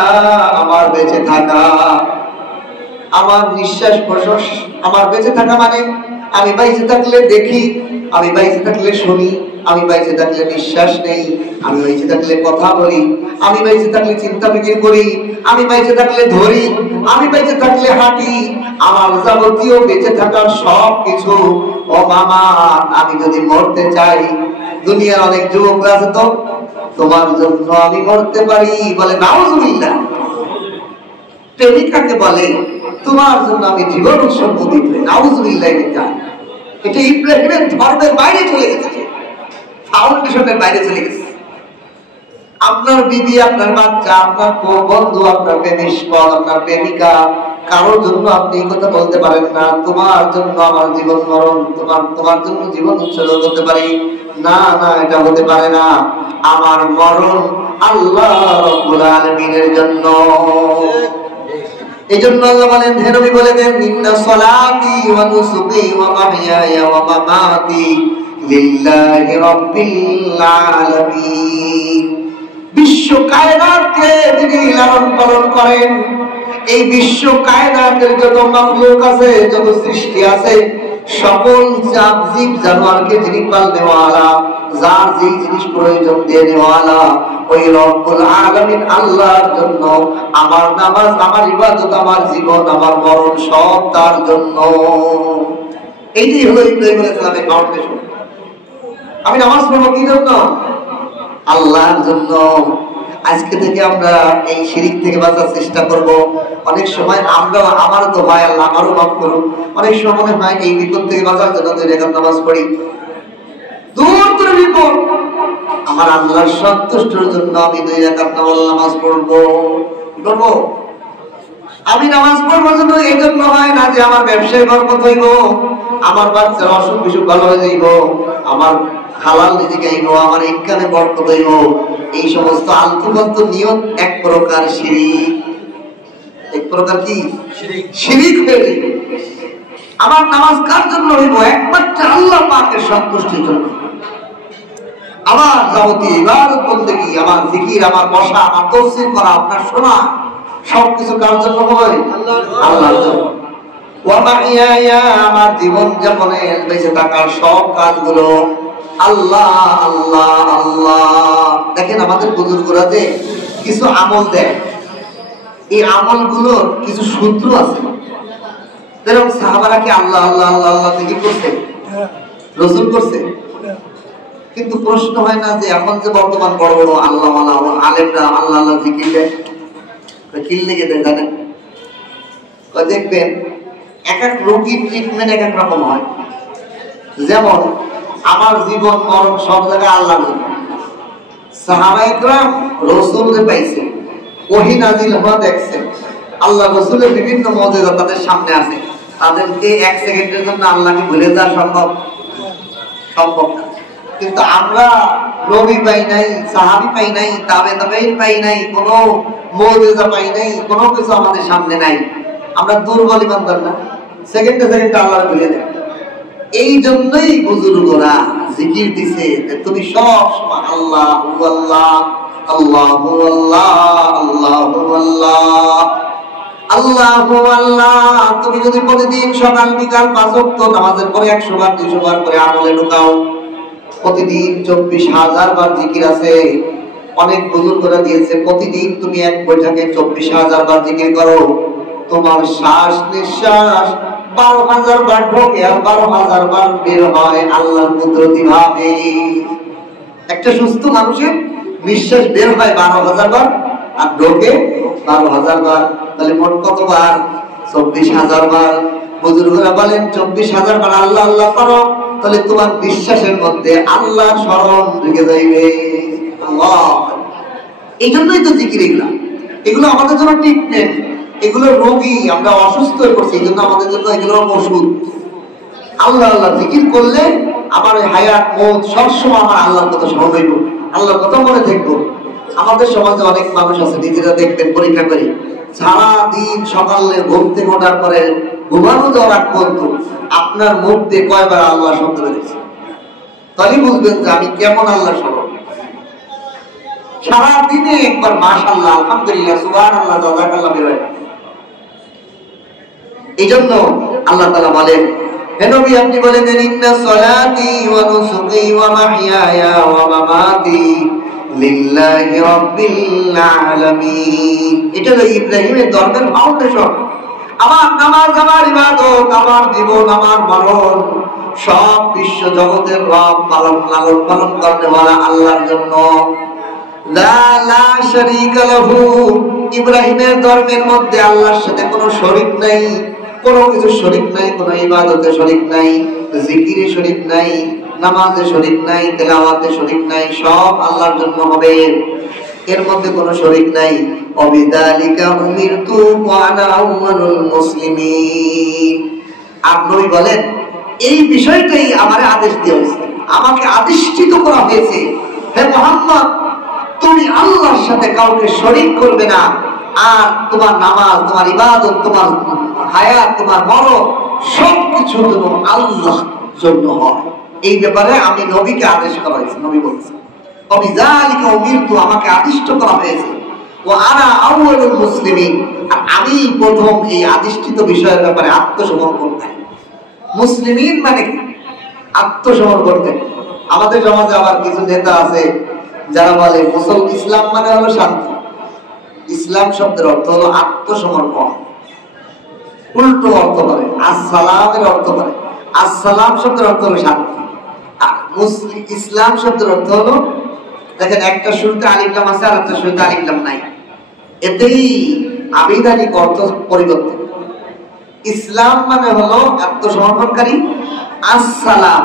আমার বেঁচে থাকা, আমার নিঃশ্বাস প্রশ্বাস, আমার বেঁচে থাকা মানে আমি বাইচে থাকলে দেখি, আমি বাইচে থাকলে শুনি, আমি বাইচে থাকলে নিঃশ্বাস নেই, আমি বাইচে থাকলে কথা বলি, আমি বাইচে থাকলে চিন্তা ফিকির করি, আমি বাইচে থাকলে ধরি, আমি বাইচে থাকলে হাঁটি। আমার যাবতীয় বেঁচে থাকার সব কিছু। ও মামা আমি যদি মরতে চাই, দুনিয়ার অনেক যুবকরা আছে তো, তোমার জন্য আমি মরতে পারি, বলে নাউজুবিল্লাহ। প্রেমিকাকে বলে তোমার জন্য আমি জীবন উৎসর্গ দিতে, নাউজুবিল্লাহ। এটা ইব্রাহিমের ধর্মের বাইরে চলে গেছে, ফাউন্ডেশনের বাইরে চলে গেছে। আপনার বিবি, আপনার বাচ্চা, আপনার বন্ধু, আপনার প্রেমিক, আপনার প্রেমিকা, কারোর জন্য আপনি এই কথা বলতে পারেন না তোমার জন্য আমার জীবন মরণ, তোমার জন্য জীবন উৎসর্গ করতে পারি না, না এটা হতে পারে না। আমার মরণ আল্লাহ রাব্বুল আলামিনের জন্য। এইজন্য আল্লাহ বলেন, হে নবী বলে দেন ইন্না সলাতি ওয়া নুসুকি ওয়া মাহইয়ায়া ওয়া মামাতি লিল্লাহি রাব্বিল আলামিন। বিশ্ব কায়নাতকে যিনি লালন পালন করেন, এই বিশ্ব কায়নাতের যত মাখলুক আছে, যত সৃষ্টি আছে, সকল জীব জানোয়ারকে যিনি পালনেওয়ালা, যার যে জিনিস প্রয়োজন দিয়ে নেওয়ালা, ওই রব্বুল আলামিন আল্লাহর জন্য আমার নামাজ, আমার ইবাদত, আমার জীবন, আমার মরণ সব তার জন্য। এইটাই হলো ইব্রাহিম আলাইহিস সালামের ফাউন্ডেশন। আমি নামাজ পড়বো কি জন্য? আল্লাহর জন্য। আজকে থেকে আমরা এই শিরিক থেকে বাঁচার চেষ্টা করব। অনেক সময় আমরা, আমার তো হয় আল্লাহ আমারও মাফ করুন, অনেক সময় মনে হয় এই বিপদ থেকে বাঁচার জন্য 2 রাকাত নামাজ পড়ি, দূর বিপদ, আমার আল্লাহর সন্তুষ্টির জন্য আমি 2 রাকাত নামাজ পড়বো। আমি নামাজ পড়বার জন্য এই জন্য হয় না যে আমার ব্যবসায় বরকত হইব, আমার বাচ্চার অসুখ বিসুখ ভালো হয়ে যাইব, আমার হালাল রিজিক আইব, আমার ইনকামে বরকত হইব, এই সমস্ত আলতু-ফালতু নিয়ত এক প্রকার শিরক। এক প্রকার কি শিরক হয়ে যাবে। আমার নামাজ কার জন্য হইব? একমাত্র আল্লাহ পাকের সন্তুষ্টির জন্য। আমার যাবতীয় ইবাদত বন্দেগী, আমার জিকির, আমার বসা, আমার তাফসীর করা, আপনার শোনা, সবকিছু কার জন্য হয়? আল্লাহর জন্য। ওয়া মাহিয়ায়া, আমার জীবন যাপনে বেঁচে থাকার সব কাজগুলো আল্লাহ আল্লাহ আল্লাহ। দেখেন আমাদের বুজুর্গরা যে কিছু আমল দেয়, এই আমলগুলোর কিছু সূত্র আছে। যেরকম সাহাবারা কি আল্লাহ আল্লাহ আল্লাহ আল্লাহ থেকে করছে? রাসূল করছে? কিন্তু প্রশ্ন হয় না যে এখন যে বর্তমান বড় বড় আল্লাহ আলেমরা আল্লাহ আল্লাহ জিকির দেয়, কি লেগে দেয় জানেন? দেখবেন এক এক রোগীর ট্রিটমেন্ট এক এক রকম হয়। যেমন আমার জীবন মরণ সব জায়গায় আল্লাহ। সাহাবায়ে কেরাম রাসূলকে পাইছে, ওহী নাযিল হওয়া দেখছে, আল্লাহ রাসূলের বিভিন্ন মুজিজা তাদের সামনে আছে। তাদেরকে এক সেকেন্ডের জন্য আল্লাহকে ভুলে যাওয়া সম্ভব? সম্ভব না। কিন্তু আমরা নবী পাই নাই, সাহাবী পাই নাই, তাবেঈন পাই নাই, কোনো মুজিজা পাই নাই, কোনো কিছু আমাদের সামনে নাই। আমরা দুর্বল ইমানদার না, সেকেন্ডে সেকেন্ডে আল্লাহকে ভুলে যাই। এই জন্যই বুজুর্গরা জিকির দিছে যে তুমি সব সময় আল্লাহু আল্লাহ আল্লাহু আল্লাহ আল্লাহু আল্লাহ আল্লাহু আল্লাহ। তুমি যদি প্রতিদিন সকাল বিকাল 5 ওয়াক্ত নামাজের পরে 100 বার 200 বার করে আমলে ঢুকাও, প্রতিদিন 24,000 বার জিকির আছে। অনেক বুজুর্গরা দিয়েছে প্রতিদিন তুমি এক বৈঠকে 24,000 বার জিকির করো, তোমার শ্বাস নিঃশ্বাস 12,000 বার ঢোকে আর 12,000 বার বের হয় আল্লাহর কুদরতি ভাবে। একটা সুস্থ মানুষের নিঃশ্বাস বের হয় 12,000 বার আর ঢোকে 12,000 বার। তাহলে মোট কতবার? 24,000 বার। বুজুর্গরা বলেন 24,000 বার আল্লাহ আল্লাহ করো, তাহলে তোমার বিশ্বাসের মধ্যে আল্লাহর স্মরণ ঢুকে যাইবে। আল্লাহ, এই জন্যই তো জিকির। এগুলো আমাদের জন্য ট্রিটমেন্ট, এগুলো রোগী, আমরা অসুস্থ হয়ে পড়ছি, এই জন্য আমাদের জন্য এগুলো ওষুধ। আল্লাহ আল্লাহ জিকির করলে আমার হায়াত মৌত সবসময় আমার আল্লাহর কথা স্মরণ হইব, আল্লাহর কথা মনে থাকবো। আমাদের সমাজে অনেক মানুষ আছে, নিজেরা দেখবেন পরীক্ষা করি, সারাদিন সকালে ঘুম থেকে ওঠার পরে ঘুমানো যাওয়ার আগ পর্যন্ত আপনার মুখ দিয়ে কয়বার আল্লাহ শব্দ বেরিয়েছে, তাহলে বুঝবেন যে আমি কেমন আল্লাহ স্মরণ। সারাদিনে একবার মাশাআল্লাহ আলহামদুলিল্লাহ সুবহানাল্লাহ জাযাকাল্লাহ বের হয়। এই জন্য আল্লাহ তাআলা বলেন, হে নবী আপনি বলেন ইন্না সলাতি ওয়া নুসুকি ওয়া মাহইয়ায়া ওয়া মামাতি লিল্লাহি রাব্বিল আলামিন। এটা হলো ইব্রাহিমের ধর্মের ফাউন্ডেশন। আমার নামাজ, আমার ইবাদত, আমার জীবন, আমার মরণ সব বিশ্ব জগতের রব লালন পালন করতে বলা আল্লাহর জন্য। লা লা শারীকা লাহু, ইব্রাহিমের ধর্মের মধ্যে আল্লাহর সাথে কোনো শরীক নাই, কোনো কিছু শরীক নাই, কোনো ইবাদতে শরীক নাই, জিকিরে শরীক নাই, নামাজে শরীক নাই, তেলাওয়াতে শরীক নাই, সব আল্লাহর জন্য হবে, এর মধ্যে কোনো শরীক নাই। অবিযালিকা উমিরতু ওয়া আনা আউয়ালুল মুসলিমিন। আপনি বলেন এই বিষয়টাই আমারে আদেশ দেওয়া হয়েছে, আমাকে আদিষ্টিত করা হয়েছে, হে মুহাম্মদ তুমি আল্লাহর সাথে কাউকে শরীক করবে না, আর তোমার নামাজ, তোমার ইবাদত, তোমার হায়াত, তোমার মরণ সবকিছু যেন আল্লাহর জন্য হয়। এই ব্যাপারে আমি নবীকে আদেশ করা হয়েছে। নবী বলছেন অবিযালিকা উমিরতু, আমাকে আদিষ্ট করা হয়েছে, ওয়া আনা আউয়ালুল মুসলিমিন, আর আমি প্রথম এই আদিষ্টিত বিষয়ের ব্যাপারে আত্মসমর্পণ করি। মুসলিমিন মানে কি? আত্মসমর্পণ করি। আমাদের সমাজে আবার কিছু নেতা আছে যারা বলে ইসলাম মানে হলো শান্তি। ইসলাম শব্দের অর্থ হলো আত্মসমর্পণ, উল্টো অর্থ করে, আসসালামের অর্থ করে। আসসালাম শব্দের অর্থ হলো শান্তি, ইসলাম শব্দের অর্থ হলো, দেখেন একটা শুরুতে আলিফ লাম আছে আর একটা শুরুতে আলিফ লাম নাই, এতেই আবিধানিক অর্থ পরিবর্তন। ইসলাম মানে হলো আত্মসমর্পণকারী, আসসালাম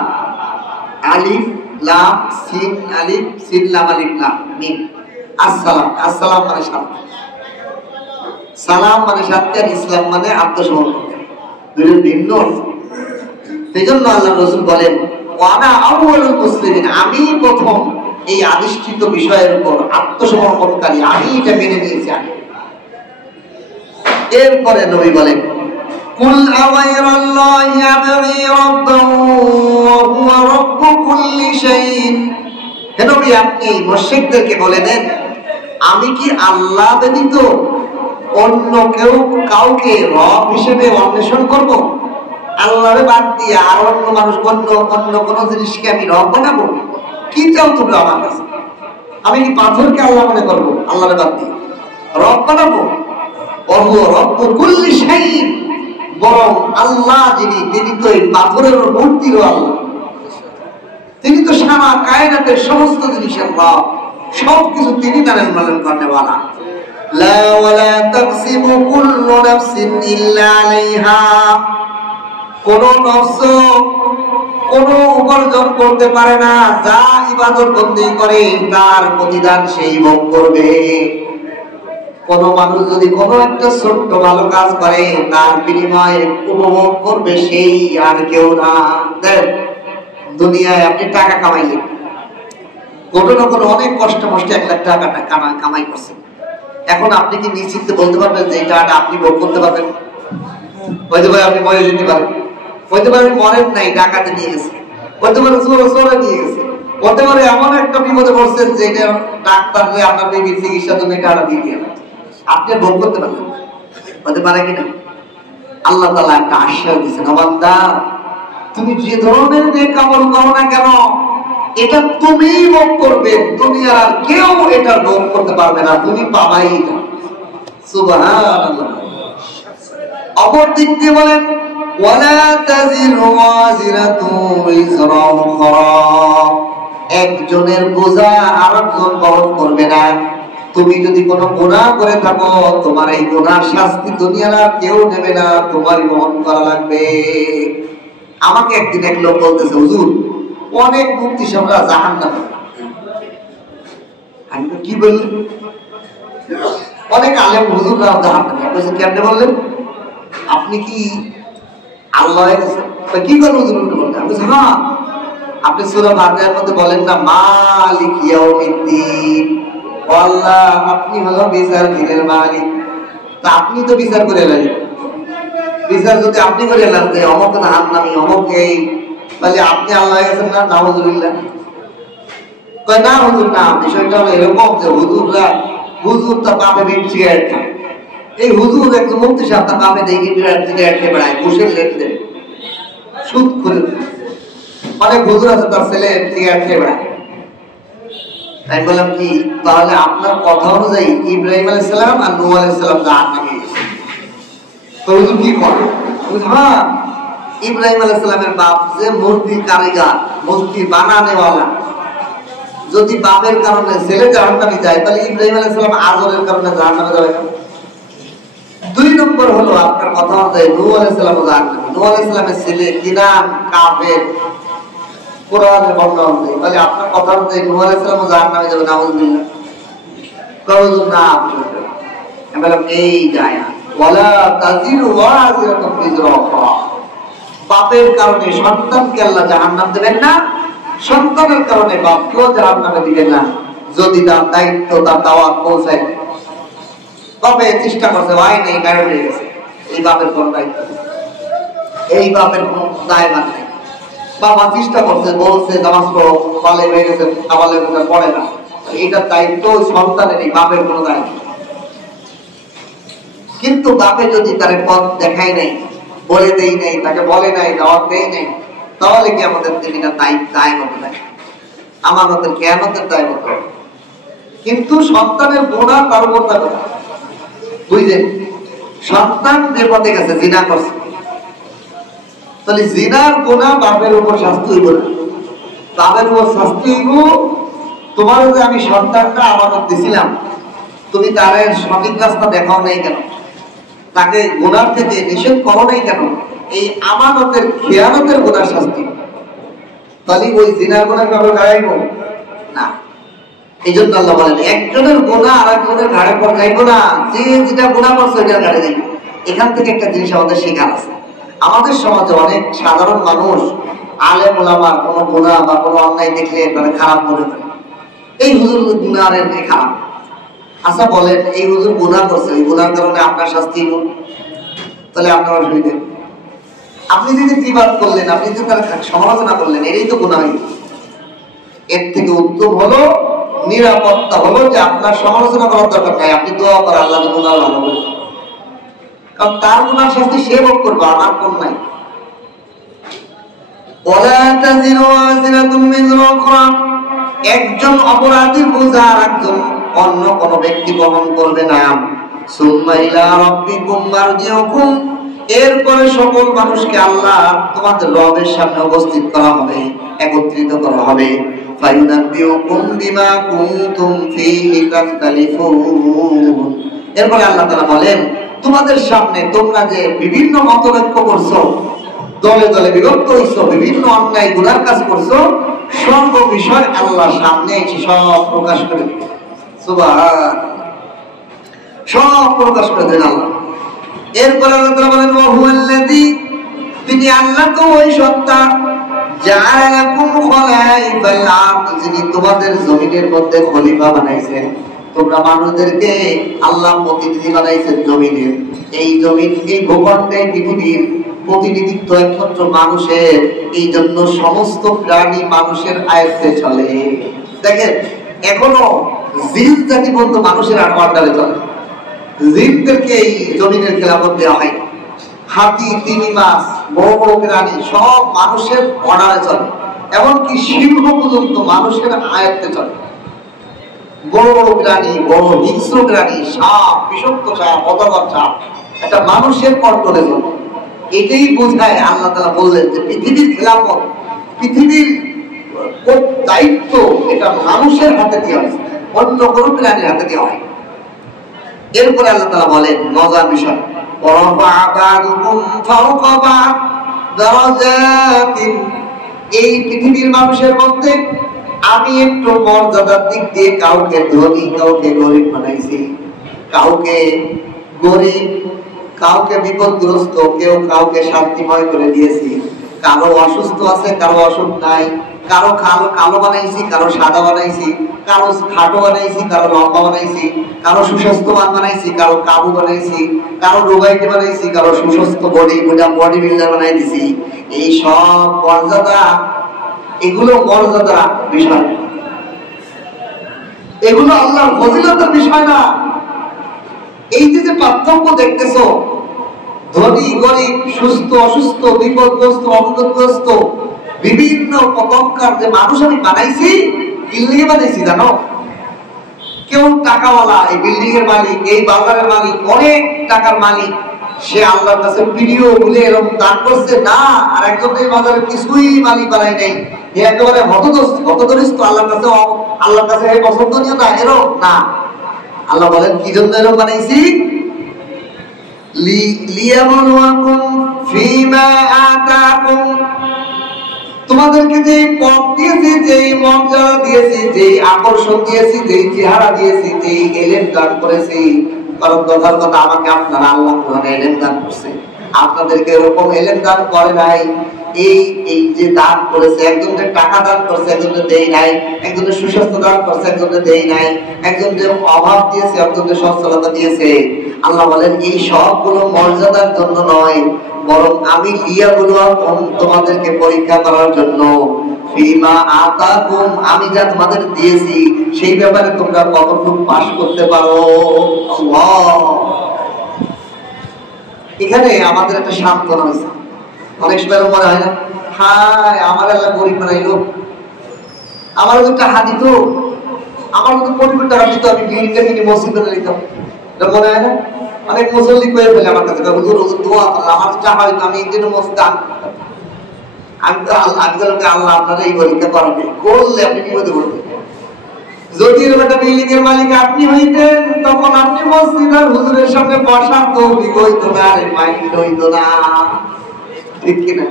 আলিফ লাম সিন আলিফ সিন লাম আলিফ লাম মিম, আসসালাম, আসসালাম মানে শান্তি, সালাম মানে শান্তি, আর ইসলাম মানে আত্মসমর্পণ, দুটো ভিন্ন অর্থ। সেই জন্য আল্লাহ রাসূল বলেন ওয়ানা আউয়ালুল মুসলিমিন, আমি প্রথম এই আদিষ্ঠিত বিষয়ের উপর আত্মসমর্পণকারী, আমি এটা মেনে নিয়েছি। এরপরে নবী বলেন কুল আওয়াইরাল্লাহি আবগি রাব্বান ওয়া হুয়া রাব্বু কুল্লি শাইইন। হে নবী, আপনি মুশরিকদেরকে বলে দেন, আমি কি আল্লাহ ব্যতীত অন্য কাউকে রব হিসেবে অন্বেষণ করব? আল্লাহরে বাদ দিয়ে আর অন্য মানুষ অন্য কোনো জিনিসকে আমি রব বানাবো? কি চাও তোমরা আমার কাছে? আমি কি পাথরকে আল্লাহ মনে করবো? আল্লাহরে বাদ দিয়ে রব বানাবো? বরং আল্লাহ যিনি, তিনি তো এই পাথরের মূর্তিরও আল্লাহ, তিনি তো সারা কায়নাতের সমস্ত জিনিসের রব, সবকিছু তিনি জানেন পালন করতে বলা। লা ওয়ালা তাকসিবু কুল্লু নাফসিন ইল্লা আলাইহা, কোন নফস কোন উপার্জন করতে পারে না, যা ইবাদত বন্দেগী করে তার প্রতিদান সেই ভোগ করবে। কোন মানুষ যদি কোন একটা ছোট্ট ভালো কাজ করে, তার বিনিময়ে উপভোগ করবে সেই, আর কেউ না। দেখ, দুনিয়ায় আপনি টাকা কামাইলেন, কোনো না কোনো অনেক কষ্ট মষ্টে 1 লাখ টাকা কামাই করছেন, এখন আপনি কি নিশ্চিত বলতে পারবেন যে এই টাকাটা আপনি ভোগ করতে পারবেন? হয়তো ভাই আপনি মরে যেতে পারেন, হয়তো পারে মরেন নাই, ডাকাতে নিয়ে গেছে, হয়তো পারে চোরে নিয়ে গেছে, হতে পারে এমন একটা বিপদে পড়ছেন যে এটা ডাক্তার আপনার বেবির চিকিৎসা জন্য টাকা দিয়ে দিয়ে আপনি ভোগ করতে পারবেন, হতে পারে কিনা? আল্লাহ তাআলা একটা আশ্বাস দিয়েছেন, বান্দা তুমি যে ধরনের নেক আমল করো না কেন, এটা তুমিই ভোগ করবে, দুনিয়ার আর কেউ এটা ভোগ করতে পারবে না, তুমি পাবাই না। সুবহানাল্লাহ। অপর দিক দিয়ে বলেন ওয়ালা তাজিরু ওয়াজিরাতু উযরা উখরা, একজনের বোঝা আরেকজন বহন করবে না। তুমি যদি কোনো গুনাহ করে থাকো, তোমার এই গুনার শাস্তি দুনিয়ার আর কেউ নেবে না, তোমারই বহন করা লাগবে। আমাকে একদিন এক লোক বলতেছে, হুজুর অনেক মুফতি সাহেবরা জাহান্নামে। আমি কি বললেন? অনেক আলেম হুজুররা জাহান্নামে। বলছে কেমনে বললেন? আপনি কি আল্লাহ হয়ে গেছেন? কি করবো হুজুর বলতে? আমি বলছি হ্যাঁ, আপনি সূরা ফাতিহার মধ্যে বলেন না মালিক ইয়াউমিদ্দিন, আল্লাহ আপনি হলো বিচার দিনের মালিক। তা আপনি তো বিচার করে এলেন, বিচার যদি আপনি করে এলেন যে অমুক জাহান্নামী অমুক এই, তাহলে আপনি আল্লাহ হয়ে গেছেন না? নাউযুবিল্লাহ। কয় না হুজুর না, বিষয়টা হলো এরকম যে হুজুর তার বাপে সিগারেট খায়, এই হুজুর একজন মুফতি সাহেব তার বাপে দেখি সিগারেট খেয়ে বেড়ায়, ঘুষের লেনদেন, সুদ করে। অনেক হুজুর আছে তার ছেলে সিগারেট খেয়ে বেড়ায়। তাই বললাম কি, তাহলে আপনার কথা অনুযায়ী ইব্রাহিম আলাইহিস সালাম আর নূহ আলাইহিস সালাম জাহান্নামে গেছে, তো হুজুর কি করে? হ্যাঁ, ইব্রাহিম আলাইহিস সালামের বাপ যে মূর্তি কারিগর, মূর্তি বানানেওয়ালা, যদি বাপের কারণে ছেলে জাহান্নামে যায়, তাহলে ইব্রাহিম আলাইহিস সালাম আজরের কারণে জাহান্নামে যাবে না? 2 নম্বর হলো আপনার কথা অনুযায়ী নূহ আলাইহিস সালাম জাহান্নামে, নূহ আলাইহিস সালামের ছেলে কিনান কাফের কোরআনের বর্ণনা অনুযায়ী, তাহলে আপনার কথা অনুযায়ী নূহ আলাইহিস সালাম জাহান্নামে যাবে। নাউযুবিল্লাহ। কওজুন না, আমি বললাম এই যায় ওয়ালা তাজিরু ওয়াজিরাতুন বিজরা উখরা, বাপের কারণে সন্তানকে আল্লাহ জাহান্নাম দেবেন না, সন্তানের কারণে বাপকেও জাহান্নামে দিবেন না, যদি তার দায়িত্ব তার দাওয়াত পৌঁছায়। বাপে চেষ্টা করছে, ভাই নেই, গায়ে হয়ে গেছে, এই বাপের কোন দায়িত্ব, এই বাপের কোন দায়ভার নেই। বাবা চেষ্টা করছে, বলছে নামাজ পড়ো, বালে হয়ে গেছে, আবালে পড়ে না, এটার দায়িত্ব সন্তানের, এই বাপের কোনো দায়িত্ব। কিন্তু বাপে যদি তার পথ দেখাই নাই, বলে দেই নাই, তাকে বলে নাই, দাওয়াত দেই নাই, তাহলে কি আমাদের দিনটা দায় মতো দেয়, আমাদের কিয়ামতের দায় মতো। কিন্তু সন্তানের গুনাহ তার উপর থাকে, বুঝলেন? সন্তান যে পথে গেছে, জিনা করছে, তাহলে জিনার গুনাহ বাপের উপর শাস্তি হইব না, বাপের উপর শাস্তি হইব। তোমার যে আমি সন্তানটা আমানত দিছিলাম, তুমি তার সঠিক রাস্তা দেখাও নাই কেন, তাকে গুনাহ থেকে নিষেধ করো নাই কেন, এই আমানতের খেয়ানতের গুনাহ শাস্তি। তাহলে ওই জিনার গুনাহ কারো গাড়াইব না। এই জন্য আল্লাহ বলেন একজনের গুনাহ আর একজনের ঘাড়ে পড়াইব না, যে যেটা গুনাহ করছে ওইটার ঘাড়ে যাইব। এখান থেকে একটা জিনিস আমাদের শেখার আছে, আমাদের সমাজে অনেক সাধারণ মানুষ আলেম ওলামার কোনো গুনাহ বা কোনো অন্যায় দেখলে তারা খারাপ মনে করে, এই হুজুর গুনাহের খারাপ। আচ্ছা বলেন, এই হুজুর গুনাহ করছে, এই গুনার কারণে আপনার শাস্তি হলো, তাহলে আপনার অসুবিধা? আপনি যদি বিবাদ করলেন, আপনি যদি তার সমালোচনা করলেন, এটাই তো গুনাহ। এর থেকে উত্তম হলো, নিরাপত্তা হলো যে আপনার সমালোচনা করার দরকার নাই, আপনি দোয়া করে আল্লাহ গুনাহ ভালো করে, কারণ তার গুনার শাস্তি সে ভোগ করবে, আমার কোন নাই। একজন অপরাধীর বোঝা আর একজন অন্য কোন ব্যক্তি বহন করবে না। এরপরে সকল মানুষকে আল্লাহ তোমাদের রবের সামনে উপস্থিত করা হবে, একত্রিত করা হবে। এরপরে আল্লাহ তাআলা বলেন, তোমাদের সামনে তোমরা যে বিভিন্ন মতৈক্য করছো, দলে দলে বিভক্ত হইছো, বিভিন্ন অন্যায় গুনার কাজ করছো, সর্ব বিষয় আল্লাহর সামনে এসে সব প্রকাশ করে দিবে। সুবহান, সব প্রকাশ করে দেন আল্লাহ। এরপর আল্লাহ তাআলা বলেন, ওয়া হুয়াল্লাযী, তিনি আল্লাহ তো ওই সত্তা, জাআলাকুম খলাইফাল আরদ, যিনি তোমাদের জমিনের মধ্যে খলিফা বানাইছেন। তোমরা মানুষদেরকে আল্লাহ প্রতিনিধি বানাইছেন জমিনের। এই জমিন, এই ভূখণ্ডে, পৃথিবীর প্রতিনিধিত্ব একমাত্র মানুষের, এই জন্য সমস্ত প্রাণী মানুষের আয়ত্তে চলে। দেখেন, এখনো জিন জাতি পর্যন্ত মানুষের আন্ডারে চলে, জিনদেরকে এই জমিনের খেলাফত দেওয়া হয়। হাতি, তিমি মাছ, বড় বড় প্রাণী সব মানুষের অর্ডারে চলে, এমনকি সিংহ পর্যন্ত মানুষের আয়ত্তে চলে। বড় বড় প্রাণী, বড় হিংস্র প্রাণী, সাপ, বিষাক্ত সাপ, অজগর সাপ, একটা মানুষের কন্ট্রোলে চলে। এটাই বোঝায় আল্লাহ তাআলা বললেন যে পৃথিবীর খেলাফত, পৃথিবীর দায়িত্ব এটা মানুষের হাতে দেওয়া হয়, অন্য কোনো প্রাণীর হাতে দেওয়া হয়। এরপরে আল্লাহ তাআলা বলেন মজার বিষয়, এই পৃথিবীর মানুষের মধ্যে আমি একটু মর্যাদার দিক দিয়ে কাউকে ধনী, কাউকে গরিব বানাইছি, কাউকে গরিব, কাউকে বিপদগ্রস্ত, কেউ কাউকে শান্তিময় করে দিয়েছি। কারো অসুস্থ আছে, কারো অসুখ নাই, কারো কালো কালো বানাইছি, কারো সাদা বানাইছি, কারো খাটো বানাইছি, কারো লম্বা বানাইছি, কারো সুস্বাস্থ্যবান বানাইছি, কারো কাবু বানাইছি, কারো রোগাইতে বানাইছি, কারো সুস্বাস্থ্য বডি বিল্ডার বানাই দিছি। এই সব মর্যাদা, এগুলো মর্যাদা বিষয়, এগুলো আল্লাহর ফজিলতের বিষয় না। এই যে পার্থক্য দেখতেছো, ধনী গরিব, সুস্থ অসুস্থ, বিপদগ্রস্ত অবিপদগ্রস্ত, বিভিন্ন প্রকার যে মানুষ আমি বানাইছি, বিল্ডিং এ বানাইছি জানো। কেউ টাকাওয়ালা, এই বিল্ডিং এর মালিক, এই বাজারের মালিক, অনেক টাকার মালিক, সে আল্লাহর কাছে ভিডিও বলে এরকম দান করছে না। আর একজন এই বাজারে কিছুই মালিক বানাই নাই, একেবারে হতদরিস্ত, আল্লাহর কাছে পছন্দনীয় না, এরকম না। আল্লাহ বলেন কি জন্য এরকম বানাইছি, লিয়াবলুয়াকুম ফীমা আতাকুম, তোমাদেরকে যে পথ দিয়েছি, যে মর্যাদা দিয়েছি, যে আকর্ষণ দিয়েছি, যে চেহারা দিয়েছি, যে এলেম দান করেছি, কারণ কথার কথা আমাকে আপনারা আল্লাহ কোরআনে এলেম দান করছে, আপনাদেরকে এরকম এলেম দান করে নাই। এই যে দান করেছে, একজনের টাকা দান করছে, একজনের দেই নাই, একজনের সুস্বাস্থ্য দান করছে, একজনের দেই নাই, একজনের অভাব দিয়েছে, একজনের সচ্ছলতা দিয়েছে। আল্লাহ বলেন এই সবগুলো মর্যাদার জন্য নয়, বরং আমি তোমাদেরকে পরীক্ষা করার জন্য। ফীমা আতাকুম, আমি যা তোমাদের দিয়েছি সেই ব্যাপারে তোমরা কতটুকু পাস করতে পারো। আল্লাহ, এখানে আমাদের একটা সান্ত্বনা হয়েছে। অনেক সময় মনে হয় না, হায় আমার আল্লাহ গরিব বানাইলো, আমার যদি টাকা দিত, আমার যদি কোটি কোটি টাকা দিত, আমি বিল্ডিংটা কিনে মসজিদ বানিয়ে দিতাম, এটা মনে হয় না? অনেক মুসল্লি কয়ে ফেলে আমার কাছে, হুজুর হুজুর দোয়া করলে আমার টাকা হইতো, আমি এই জন্য মসজিদ দান করতাম। আমি তো আল্লাহ আপনারা এই পরীক্ষা করাবে, করলে আপনি বিপদে পড়বেন। যদি এরকম একটা বিল্ডিং এর মালিক আপনি হইতেন, তখন আপনি মসজিদ আর হুজুরের সামনে বসার তৌফিক হইতো না, আর মাইন্ড হইতো না, ঠিক কিনা?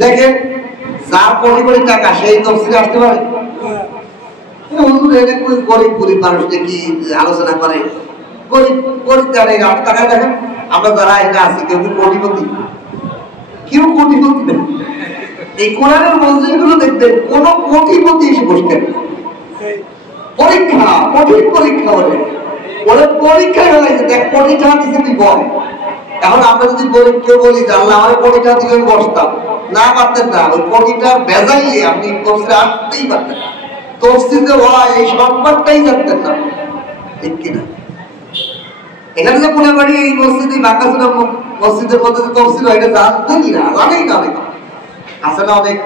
দেখেন, যার কোটি কোটি টাকা সেই তফসিলে আসতে পারে। হুজুর এটা গরিব গরিব মানুষকে কি আলোচনা করে, গরিব গরিব জানে। আপনি টাকা দেখেন, আমরা যারা এটা আছি কেউ কি কোটিপতি, কেউ কোটিপতি না। এই কোরআনের মসজিদগুলো দেখবেন কোন কোটিপতি এসে বসতেন। পরীক্ষা, কঠিন পরীক্ষা বলে ওরা পরীক্ষায় হয়েছে, দেখ কোটি টাকা দিচ্ছে তুই বল। এখন আমরা যদি কেউ বলি যে আল্লাহ আমার কোটি টাকা দিলে আমি বসতাম, না পারতেন না। ওই কোটিটা বেজাইলে আপনি তফসিলে আসতেই পারতেন না, তফসিলে হয় এই সংবাদটাই জানতেন না, ঠিক কিনা? এখানে যে পুনে বাড়ি এই মসজিদে বাঁকাচুরা মসজিদের মধ্যে তফসিল হয় এটা জানতেনই না, জানেই না। অনেক আছে না অনেক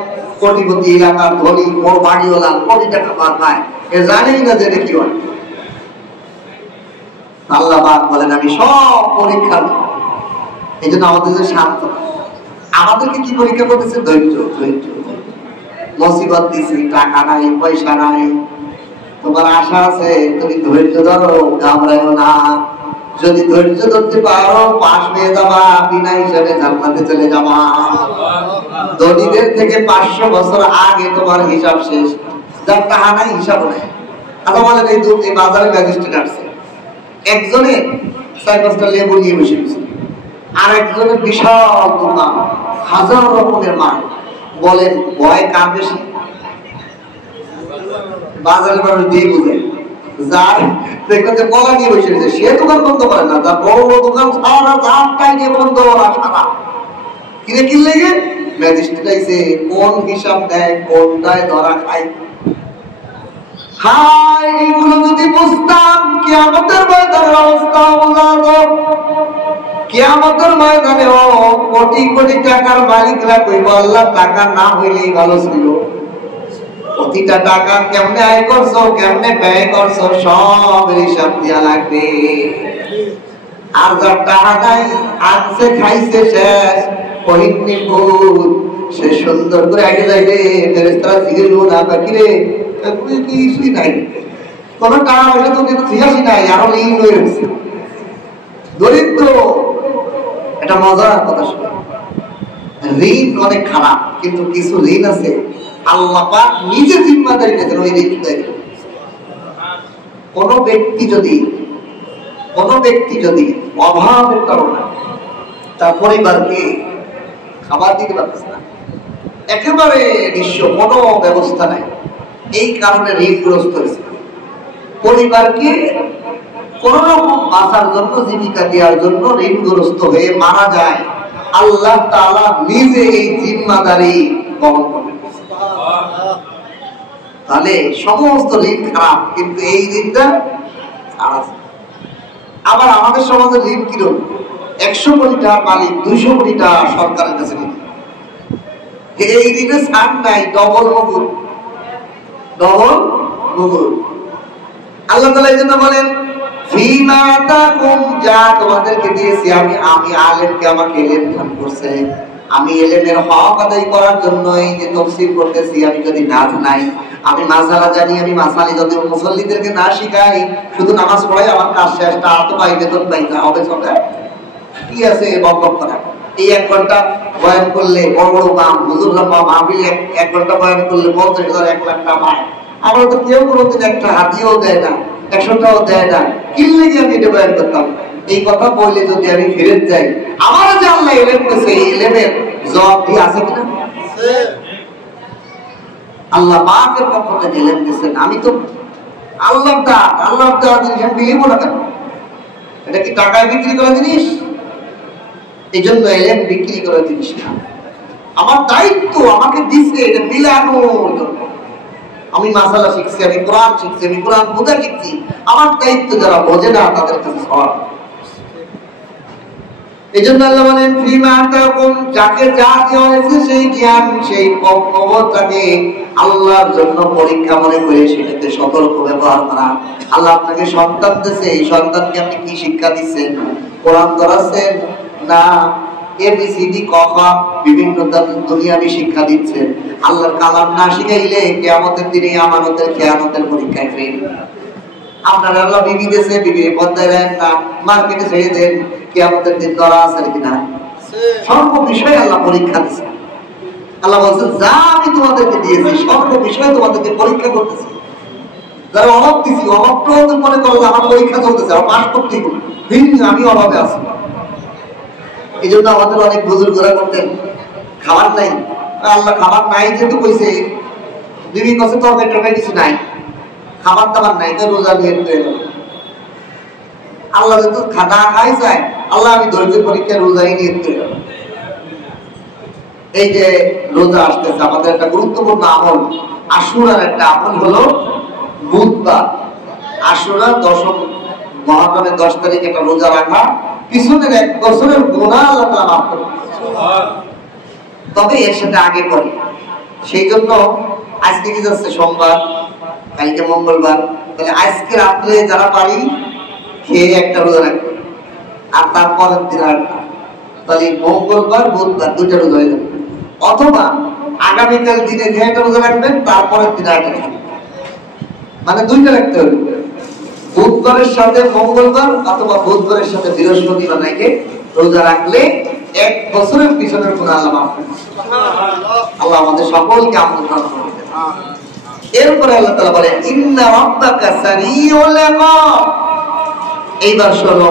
কোটিপতি এলাকার ধনী বড় বাড়িওয়ালা কোটি টাকা পায়, এ জানেই না যে এটা কি হয়। আল্লাহ পাক বলেন আমি সব পরীক্ষা দিই। এই জন্য আমাদের যে শান্ত, আমাদেরকে কি পরীক্ষা করতেছে? ধৈর্য। ধৈর্য মুসিবত দিছি, টাকা নাই, পয়সা নাই, তোমার আশা আছে, তুমি ধৈর্য ধরো, ঘাবড়াইও না। যদি ধৈর্য ধরতে পারো পাশ হয়ে যাবা, বিনা হিসাবে জান্নাতে চলে যাবা। ধনীদের থেকে 500 বছর আগে তোমার হিসাব শেষ, যার টাকা নাই হিসাব নাই। আচ্ছা বলেন এই বাজারে ম্যাজিস্ট্রেট আসছে, একজনে 4-5টা লেবু নিয়ে বসে গেছে, আর একজনের বিশাল দোকান, 1000 রকমের মাল। বলেন ভয় কার বেশি? বাজারের মানুষ দিয়ে বুঝে, যার দেখবেন যে কলা নিয়ে বসে গেছে সে দোকান বন্ধ করে না, যার বড় বড় দোকান সারা রাতটাই নিয়ে বন্ধ করা সারা। কিনে কিনলে গিয়ে ম্যাজিস্ট্রেট আইছে, কোন হিসাব দেয়, কোনটায় ধরা খায়। হাই, এইগুলো যদি বুঝতাম কিয়ামতের ময়দানের অবস্থা বোঝাতো। কিয়ামতের ময়দানে কোটি কোটি টাকার মালিকরা কইব আল্লাহ টাকা না হইলেই ভালো ছিল। প্রতিটা টাকা কেমনে আয় করছো, কেমনে ব্যয় করছো, সব হিসাব দেয়া লাগবে। আর যার টাকা নাই, আজকে খাইছে শেষ, কহিনি ভূত, সে সুন্দর করে আগে যাইবে। ফেরেশতারা জিজ্ঞেস করবে না বাকিরে কিছুই নাই, কোন টাকা পয়সা তো কিন্তু ঠিকাছি নাই, আরো ঋণ হয়ে রয়েছে, দরিদ্র। এটা মজার কথা শুনে, ঋণ অনেক খারাপ, কিন্তু কিছু ঋণ আছে আল্লাহ পাক নিজে জিম্মাদারি নিয়েছেন ওই ঋণ দেয়। কোন ব্যক্তি যদি অভাবের কারণে তার পরিবারকে খাবার দিতে পারতেছে না, একেবারে নিঃস্ব, কোনো ব্যবস্থা নাই, এই কারণে ঋণগ্রস্ত হয়েছে, পরিবারকে কোন রকম বাঁচার জন্য, জীবিকা দেওয়ার জন্য ঋণগ্রস্ত হয়ে মারা যায়, আল্লাহ তাআলা নিজে এই জিম্মাদারি বহন করবেন। তাহলে সমস্ত ঋণ খারাপ, কিন্তু এই ঋণটা আছে। আবার আমাদের সমাজের ঋণ কিরকম? 100 কোটি টাকার মালিক 200 কোটি টাকা সরকারের কাছে ঋণ, এই ঋণে ছাড় নাই, ডবল মুগুর। আল্লাহ তাআলা এই জন্য বলেন ফিমা তাকুম, যা তোমাদেরকে দিয়েছি আমি আলেমকে আমাকে ইলম দান করছে, আমি ইলমের হক আদায় করার জন্য এই যে তাফসীর করতেছি। আমি যদি না জানাই, আমি মাসালা জানি, আমি মাসালি যদি মুসল্লিদেরকে না শিখাই, শুধু নামাজ পড়াই আমার কাজ শেষ, তা তো পাই বেতন পাই না, হবে সরকার কি আছে বকবক করা। এই 1 ঘন্টা বয়ান করলে বড় বড় কাম, হুজুররা মাহফিলে 1 ঘন্টা বয়ান করলে 50,000 1 লাখ টাকা পায়। আমরা তো কেউ কোনোদিন একটা হাতিও দেয় না, 100টাও দেয় না, কিনলে গিয়ে আমি এটা বয়ান করতাম। এই কথা বললে যদি আমি ফিরে যাই, আমার যে আল্লাহ ইলম দিয়েছে, এই ইলমের জবাব দিয়ে আছে কিনা? আল্লাহ পাকের পক্ষ থেকে ইলম দিয়েছেন, আমি তো আল্লাহ দেওয়া জিনিস আমি বিলিব না কেন? এটা কি টাকায় বিক্রি করা জিনিস? এই জন্য ইলম বিক্রি করা জিনিস না। আমার দায়িত্ব, আমাকে দিচ্ছে এটা বিলানোর জন্য। আমি মাসালা শিখছি, আমি কোরআন শিখছি, আমি কোরআন বোঝা শিখছি, আমার দায়িত্ব যারা বোঝে না তাদের কাছে সওয়াব। এই জন্য আল্লাহ বলেন ফিমা তাকুম, যাকে যা দেওয়া হয়েছে সেই জ্ঞান, সেই পক্কতাকে আল্লাহর জন্য পরীক্ষা মনে করে সেটাকে সতর্ক ব্যবহার করা। আল্লাহ আপনাকে সন্তান দিয়েছে, এই সন্তানকে আপনি কি শিক্ষা দিচ্ছেন? কোরআন ধরাচ্ছেন না এবিসিডি ক খ বিভিন্ন দুনিয়াবি শিক্ষা দিচ্ছেন? আল্লাহর কালাম না শিখাইলে কিয়ামতের দিনে আমানতের খেয়ানতের পরীক্ষায় ফেল। আপনার আল্লাহ বিবি দিয়েছে, বিবির পর্দায় রাখেন না, মার্কেটে ছেড়ে দেন, কিয়ামতের দিন ধরা আছে কিনা? সর্ব বিষয়ে আল্লাহ পরীক্ষা দিয়েছে। আল্লাহ বলছেন যা আমি তোমাদেরকে দিয়েছি সর্ব বিষয়ে তোমাদেরকে পরীক্ষা করতেছি। যারা অভাব দিছি, অভাবটাও তো মনে করো আমার পরীক্ষা চলতেছে, আমার পাস করতেই ভিন্ন, আমি অভাবে আছি। এই জন্য আমাদের অনেক বুজুর্গরা করতেন খাবার নাই, আল্লাহ খাবার নাই যেহেতু কইছে, বিবি কাছে তরকারি কিছু নাই, খাবার দাবার নাই, তো রোজা নিয়ে আল্লাহ যেহেতু খানা খাই যায়, আল্লাহ আমি ধৈর্য পরীক্ষা রোজাই নিয়ে গেলাম। এই যে রোজা আসতেছে, আমাদের একটা গুরুত্বপূর্ণ আমল, আশুরার একটা আমল হলো বুধবার। আশুরা দশম মহররমের 10 তারিখ একটা রোজা রাখা, পিছনের 1 বছরের গুনাহ আল্লাহ তাআলা মাফ করে। তবে এর সাথে আগে পরে, সেই জন্য আজকে কি যাচ্ছে সোমবার, কালকে মঙ্গলবার, তাহলে আজকে রাত্রে যারা পারি খেয়ে একটা রোজা রাখবে, আর তারপরের দিন আর, তাহলে মঙ্গলবার বুধবার 2টা রোজা হয়ে যাবে। অথবা আগামীকাল দিনে খেয়ে একটা রোজা রাখবেন, তারপরের দিন আর রাখবেন, মানে 2টা রাখতে হবে, বুধবারের সাথে মঙ্গলবার অথবা বুধবারের সাথে বৃহস্পতিবার রেখে রোজা রাখলে 1 বছরের পিছনের গুনাহ আল্লাহ মাফ করে। আল্লাহ আমাদের সকলকে আমল দান করুন। এরপরে আল্লাহ তাআলা বলেন ইন্না রাব্বাকা সারিউল ইকাব। এইবার শোনো,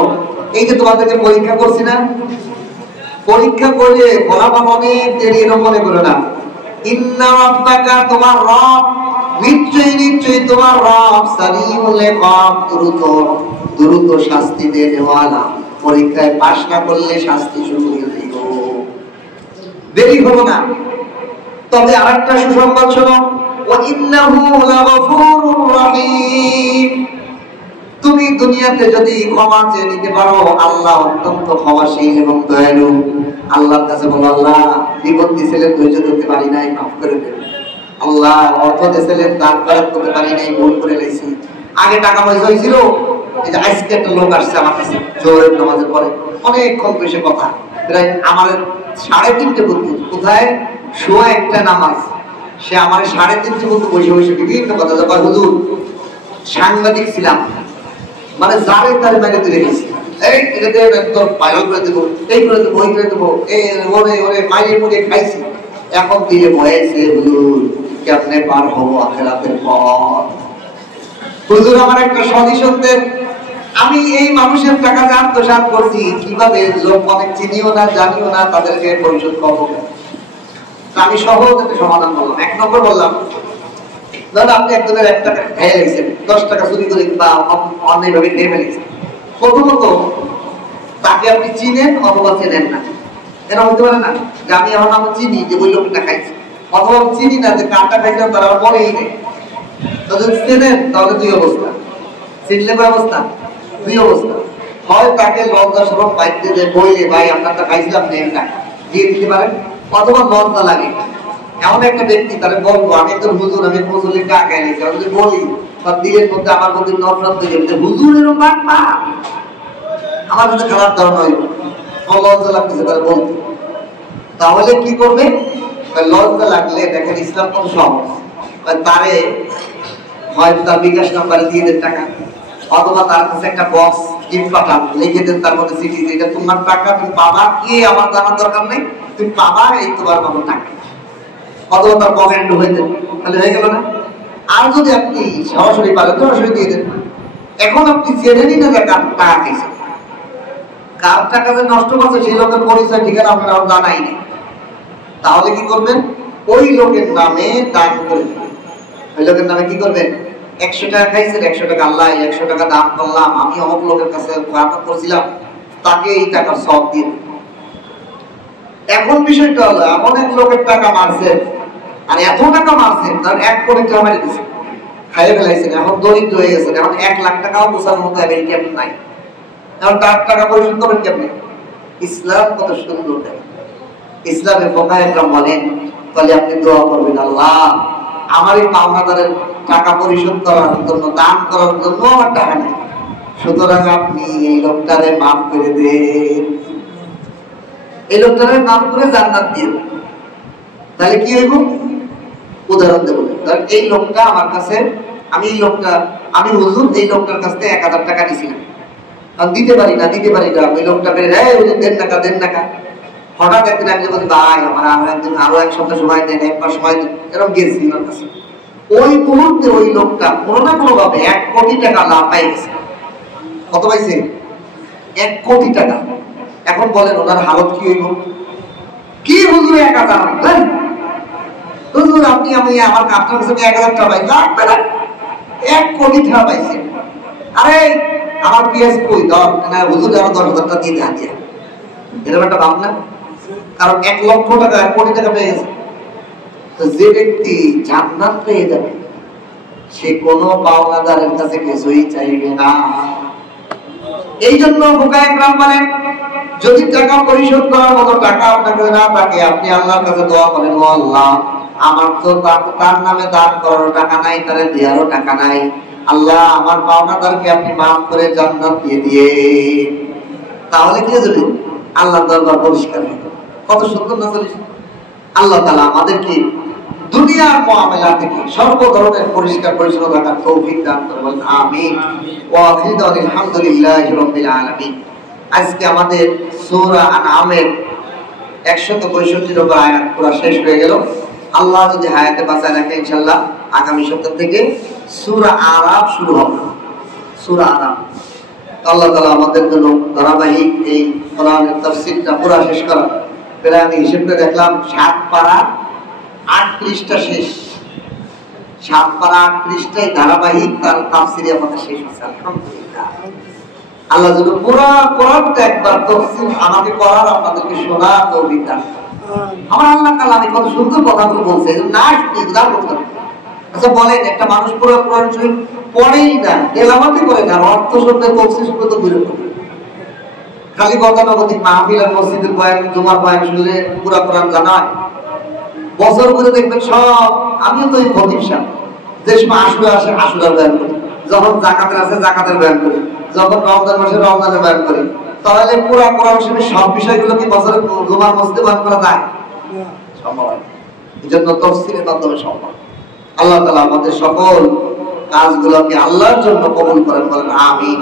এই যে তোমাদেরকে পরীক্ষা করছি না, পরীক্ষা করে ফলাফল অনেক দেরি এরকম মনে করো না। ইন্না রাব্বাকা, তোমার রব, নিশ্চয়ই তোমার রব সারিউল ইকাব, দ্রুত শাস্তি দেওয়ালা। পরীক্ষায় পাশ না করলে শাস্তি শুরু হয়ে যাইব, দেরি হলো না। তবে আরেকটা সুসংবাদ শোনো, ওয়া ইন্নাহু লাগফুরুর রহিম। তুমি দুনিয়াতে যদি ক্ষমা চেয়ে নিতে পারো, আল্লাহ অত্যন্ত ক্ষমাশীল এবং দয়ালু। আল্লাহর কাছে বলো, আল্লাহ বিপদ দিয়েছিলেন, ধৈর্য ধরতে পারি নাই, মাফ করে দেন। আল্লাহ অর্থ দিয়েছিলেন, দান করতে পারি নাই, ভুল করে লেছি। আগে টাকা পয়সা হয়েছিল, এই যে আজকে একটা লোক আসছে আমার কাছে জোহরের নামাজের পরে, অনেকক্ষণ বসে কথা, প্রায় আমার 3:30 পর্যন্ত, কোথায় শোয়া একটা নামাজ, সে আমার 3:30 পর্যন্ত বসে বসে বিভিন্ন কথা। যখন হুজুর সাংবাদিক ছিলাম, মানে যারে তারে মেরে তুলে গেছি, এই এটা দিয়ে তোর পাইলট করে দেবো, এই করে দেবো, ওই করে দেবো, ওরে ওরে মাইরে মুড়ে খাইছি। এখন দিয়ে বয়েছে হুজুর কেমনে পার হবো আখিরাতের পথ। হুজুর আমার একটা সলিউশন দেন, আমি এই মানুষের টাকা আত্মসাৎ করছি, কিভাবে লোক অনেক চিনিও না জানিও না, তাদেরকে পরিশোধ করবো। আমি সহজ একটা সমাধান বললাম। 1 নম্বর বললাম, ধরুন আপনি একজনের 1 টাকা খেয়ে গেছেন, 10 টাকা চুরি করে বা অন্যায়ভাবে খেয়ে ফেলেছেন। প্রথমত তাকে আপনি চিনেন অথবা চেনেন না, এরা হতে পারে না যে আমি এখন আমি চিনি যে ওই লোকটা খাইছি, অথবা আমি চিনি না যে কারটা খাইছিলাম তারা আমার মনেই নেই। তো যদি চেনেন তাহলে 2 অবস্থা, চিনলে 2 অবস্থা, 2 অবস্থা। হয় তাকে লজ্জা শরম পাইতে যে বইলে ভাই আপনারটা খাইছিলাম নেন টাকা দিয়ে দিতে পারেন, অথবা লজ্জা লাগে এমন একটা ব্যক্তি, তাহলে বলবো আমি একজন হুজুর, আমি মুসলিম টাকা খাইছি, আমি যদি বলি তার দিলের মধ্যে আমার প্রতি নফরত হয়ে যাবে, হুজুর এরকম বাটপা, আমার কাছে খারাপ ধারণা হইব, লজ্জা লাগতেছে তারা বলতে। তাহলে কি করবে, লজ্জা লাগলে দেখেন ইসলাম কত সহজ, তারে হয়তো তার বিকাশ নাম্বারে দিয়ে দেন টাকা, অথবা তার কাছে একটা বক্স গিফট পাঠান, লিখে দেন তার মধ্যে চিঠি, এটা তোমার টাকা, তুমি পাবা, কি আমার জানার দরকার নেই, তুমি পাবা, এই তোমার মতো টাকা, অথবা তার পকেট ঢুকে দেন, তাহলে হয়ে গেল না। আর যদি আপনি সরাসরি পারেন সরাসরি দিয়ে দেন। এখন আপনি জেনেনি না যে কার টাকা খাইছে, কার টাকা যে নষ্ট করছে সেই লোকের পরিচয় ঠিকানা আপনার জানাই নেই, তাহলে কি করবেন, ওই লোকের নামে দান করে দেবেন। ওই লোকের নামে কি করবেন, 100 টাকা খাইছেন, 100 টাকা আল্লাহ, 100 টাকা দান করলাম, আমি অমুক লোকের কাছে খারাপ করছিলাম, তাকে এই টাকার সব দিয়ে। এখন বিষয়টা হলো, এমন এক লোকের টাকা মারছেন, আর এত টাকা মারছেন, তার 1 কোটি টাকা মেরে দিচ্ছেন, খাইয়ে ফেলাইছেন, এখন দরিদ্র হয়ে গেছেন, এখন 1 লাখ টাকাও বোঝার মতো অ্যাবিলিটি নাই, এখন তার টাকা পরিশোধ করবেন কেমনি? ইসলাম কত সুন্দর, ইসলামে ফোকায়ে একরাম বলেন, তাহলে আপনি দোয়া করবেন, আল্লাহ আমার এই পাওনাদারের টাকা পরিশোধ করার জন্য, দান করার জন্য আমার টাকা নেই, সুতরাং আপনি এই লোকটারে মাফ করে দেন, এই লোকটারে মাফ করে জান্নাত দিয়ে দেন। তাহলে কি হইব, উদাহরণ দেব, এই লোকটা আমার কাছে, আমি হুজুর এই লোকটার কাছ থেকে 1000 টাকা নিয়েছিলাম, দিতে পারি না, ওই লোকটা বেড়ে যায়, দেন টাকা। হঠাৎ একদিন আমি বলি, ভাই আমার আরো 1 সপ্তাহ সময় দেন, 1 মাস সময় দেন, এরকম গেছি ওর কাছে। ওই মুহূর্তে ওই লোকটা কোনো না কোনো ভাবে 1 কোটি টাকা লাভ পাই গেছে। কত পাইছে? 1 কোটি টাকা। এখন বলেন ওনার হালত কি হইব? কি হুজুর 1000? হুজুর আপনি আমি আমার আপনার কাছে 1000 টাকা পাই, লাগবে না, 1 কোটি টাকা পাইছে। আরে আমার পিএস কই দাও না, হুজুর আরো 10,000 টাকা দিয়ে দেন দিয়া, এরকম একটা ভাবনা। কারণ 1 লক্ষ টাকা 1 কোটি টাকা পেয়ে গেছে। তো যে ব্যক্তি জান্নাত পেয়ে যাবে সে কোনো পাওনাদারের কাছে কিছুই চাইবে না। এই জন্য ফুকায়ে কেরাম বলেন, যদি টাকা পরিশোধ করার মতো টাকা আপনার কাছে না থাকে, আপনি আল্লাহর কাছে দোয়া করেন, ও আল্লাহ আমার তো তার নামে দান করার টাকা নাই, তারে দেওয়ারও টাকা নাই, আল্লাহ আমার পাওনাদারকে আপনি মাফ করে জান্নাত দিয়ে দিয়ে। তাহলে কি হবে? আল্লাহর দরবার পরিষ্কার হবে। কত সুন্দর না? আল্লাহ তাআলা আমাদেরকে দুনিয়ার মুআমালা থেকে সর্ব ধরনের পরিষ্কার পরিচ্ছন্ন থাকার তৌফিক দান করুন, বলেন আমিন। ওয়া আখিরু আলহামদুলিল্লাহি রাব্বিল আলামিন। আজকে আমাদের সূরা আনআমের 165 নম্বর আয়াত পুরো শেষ হয়ে গেল। আল্লাহ যদি হায়াতে বাঁচায় রাখে ইনশাআল্লাহ আগামী সপ্তাহ থেকে সূরা আরাফ শুরু হবে। সূরা আরাফ আল্লাহ তাআলা আমাদের জন্য ধারাবাহিক এই কোরআনের তাফসীরটা পুরো শেষ করা। প্রায় আমি হিসাব করে দেখলাম 7 পারা 8 পৃষ্ঠা শেষ। 7 পারা 8 পৃষ্ঠায় ধারাবাহিক তার তাফসীরে আমাদের শেষ হয়েছে, আলহামদুলিল্লাহ। আল্লাহ যদি পুরো কোরআনটা একবার তাফসীর আমাকে করার, আপনাদেরকে শোনার তৌফিক দান করেন। আমার আল্লাহ তাআলা আমি কত সুন্দর কথাগুলো বলছে, এগুলো না ইকদার করতে হবে। আচ্ছা বলেন, একটা মানুষ পুরো কোরআন শরীফ পড়েই না, তেলাওয়াতই করে না, অর্থ শুনতে তাফসীর শুনতে তো বিরক্ত লাগে। খালি গতানুগতিক মাহফিল আর মসজিদের বয়ান, জুমার বয়ান শুনলে পুরো কোরআন জানা হয়? বছর করে দেখবেন সব, আমিও তো এই খতিব সাহেব, যে সময় আশুরা আসে আশুরার বয়ান করি, যখন জাকাতের আসে জাকাতের বয়ান করি, যখন রমজান মাসে রমজানের বয়ান করি। তাহলে পুরো কোরআন শরীফের সব বিষয়গুলো কি বছরের জুমার মসজিদে বয়ান করা যায়? সম্ভব হয়। এই জন্য তাফসীরের মাধ্যমে সম্ভব। আল্লাহ তাআলা আমাদের সকল কাজগুলোকে আল্লাহর জন্য কবুল করেন, বলেন আমিন।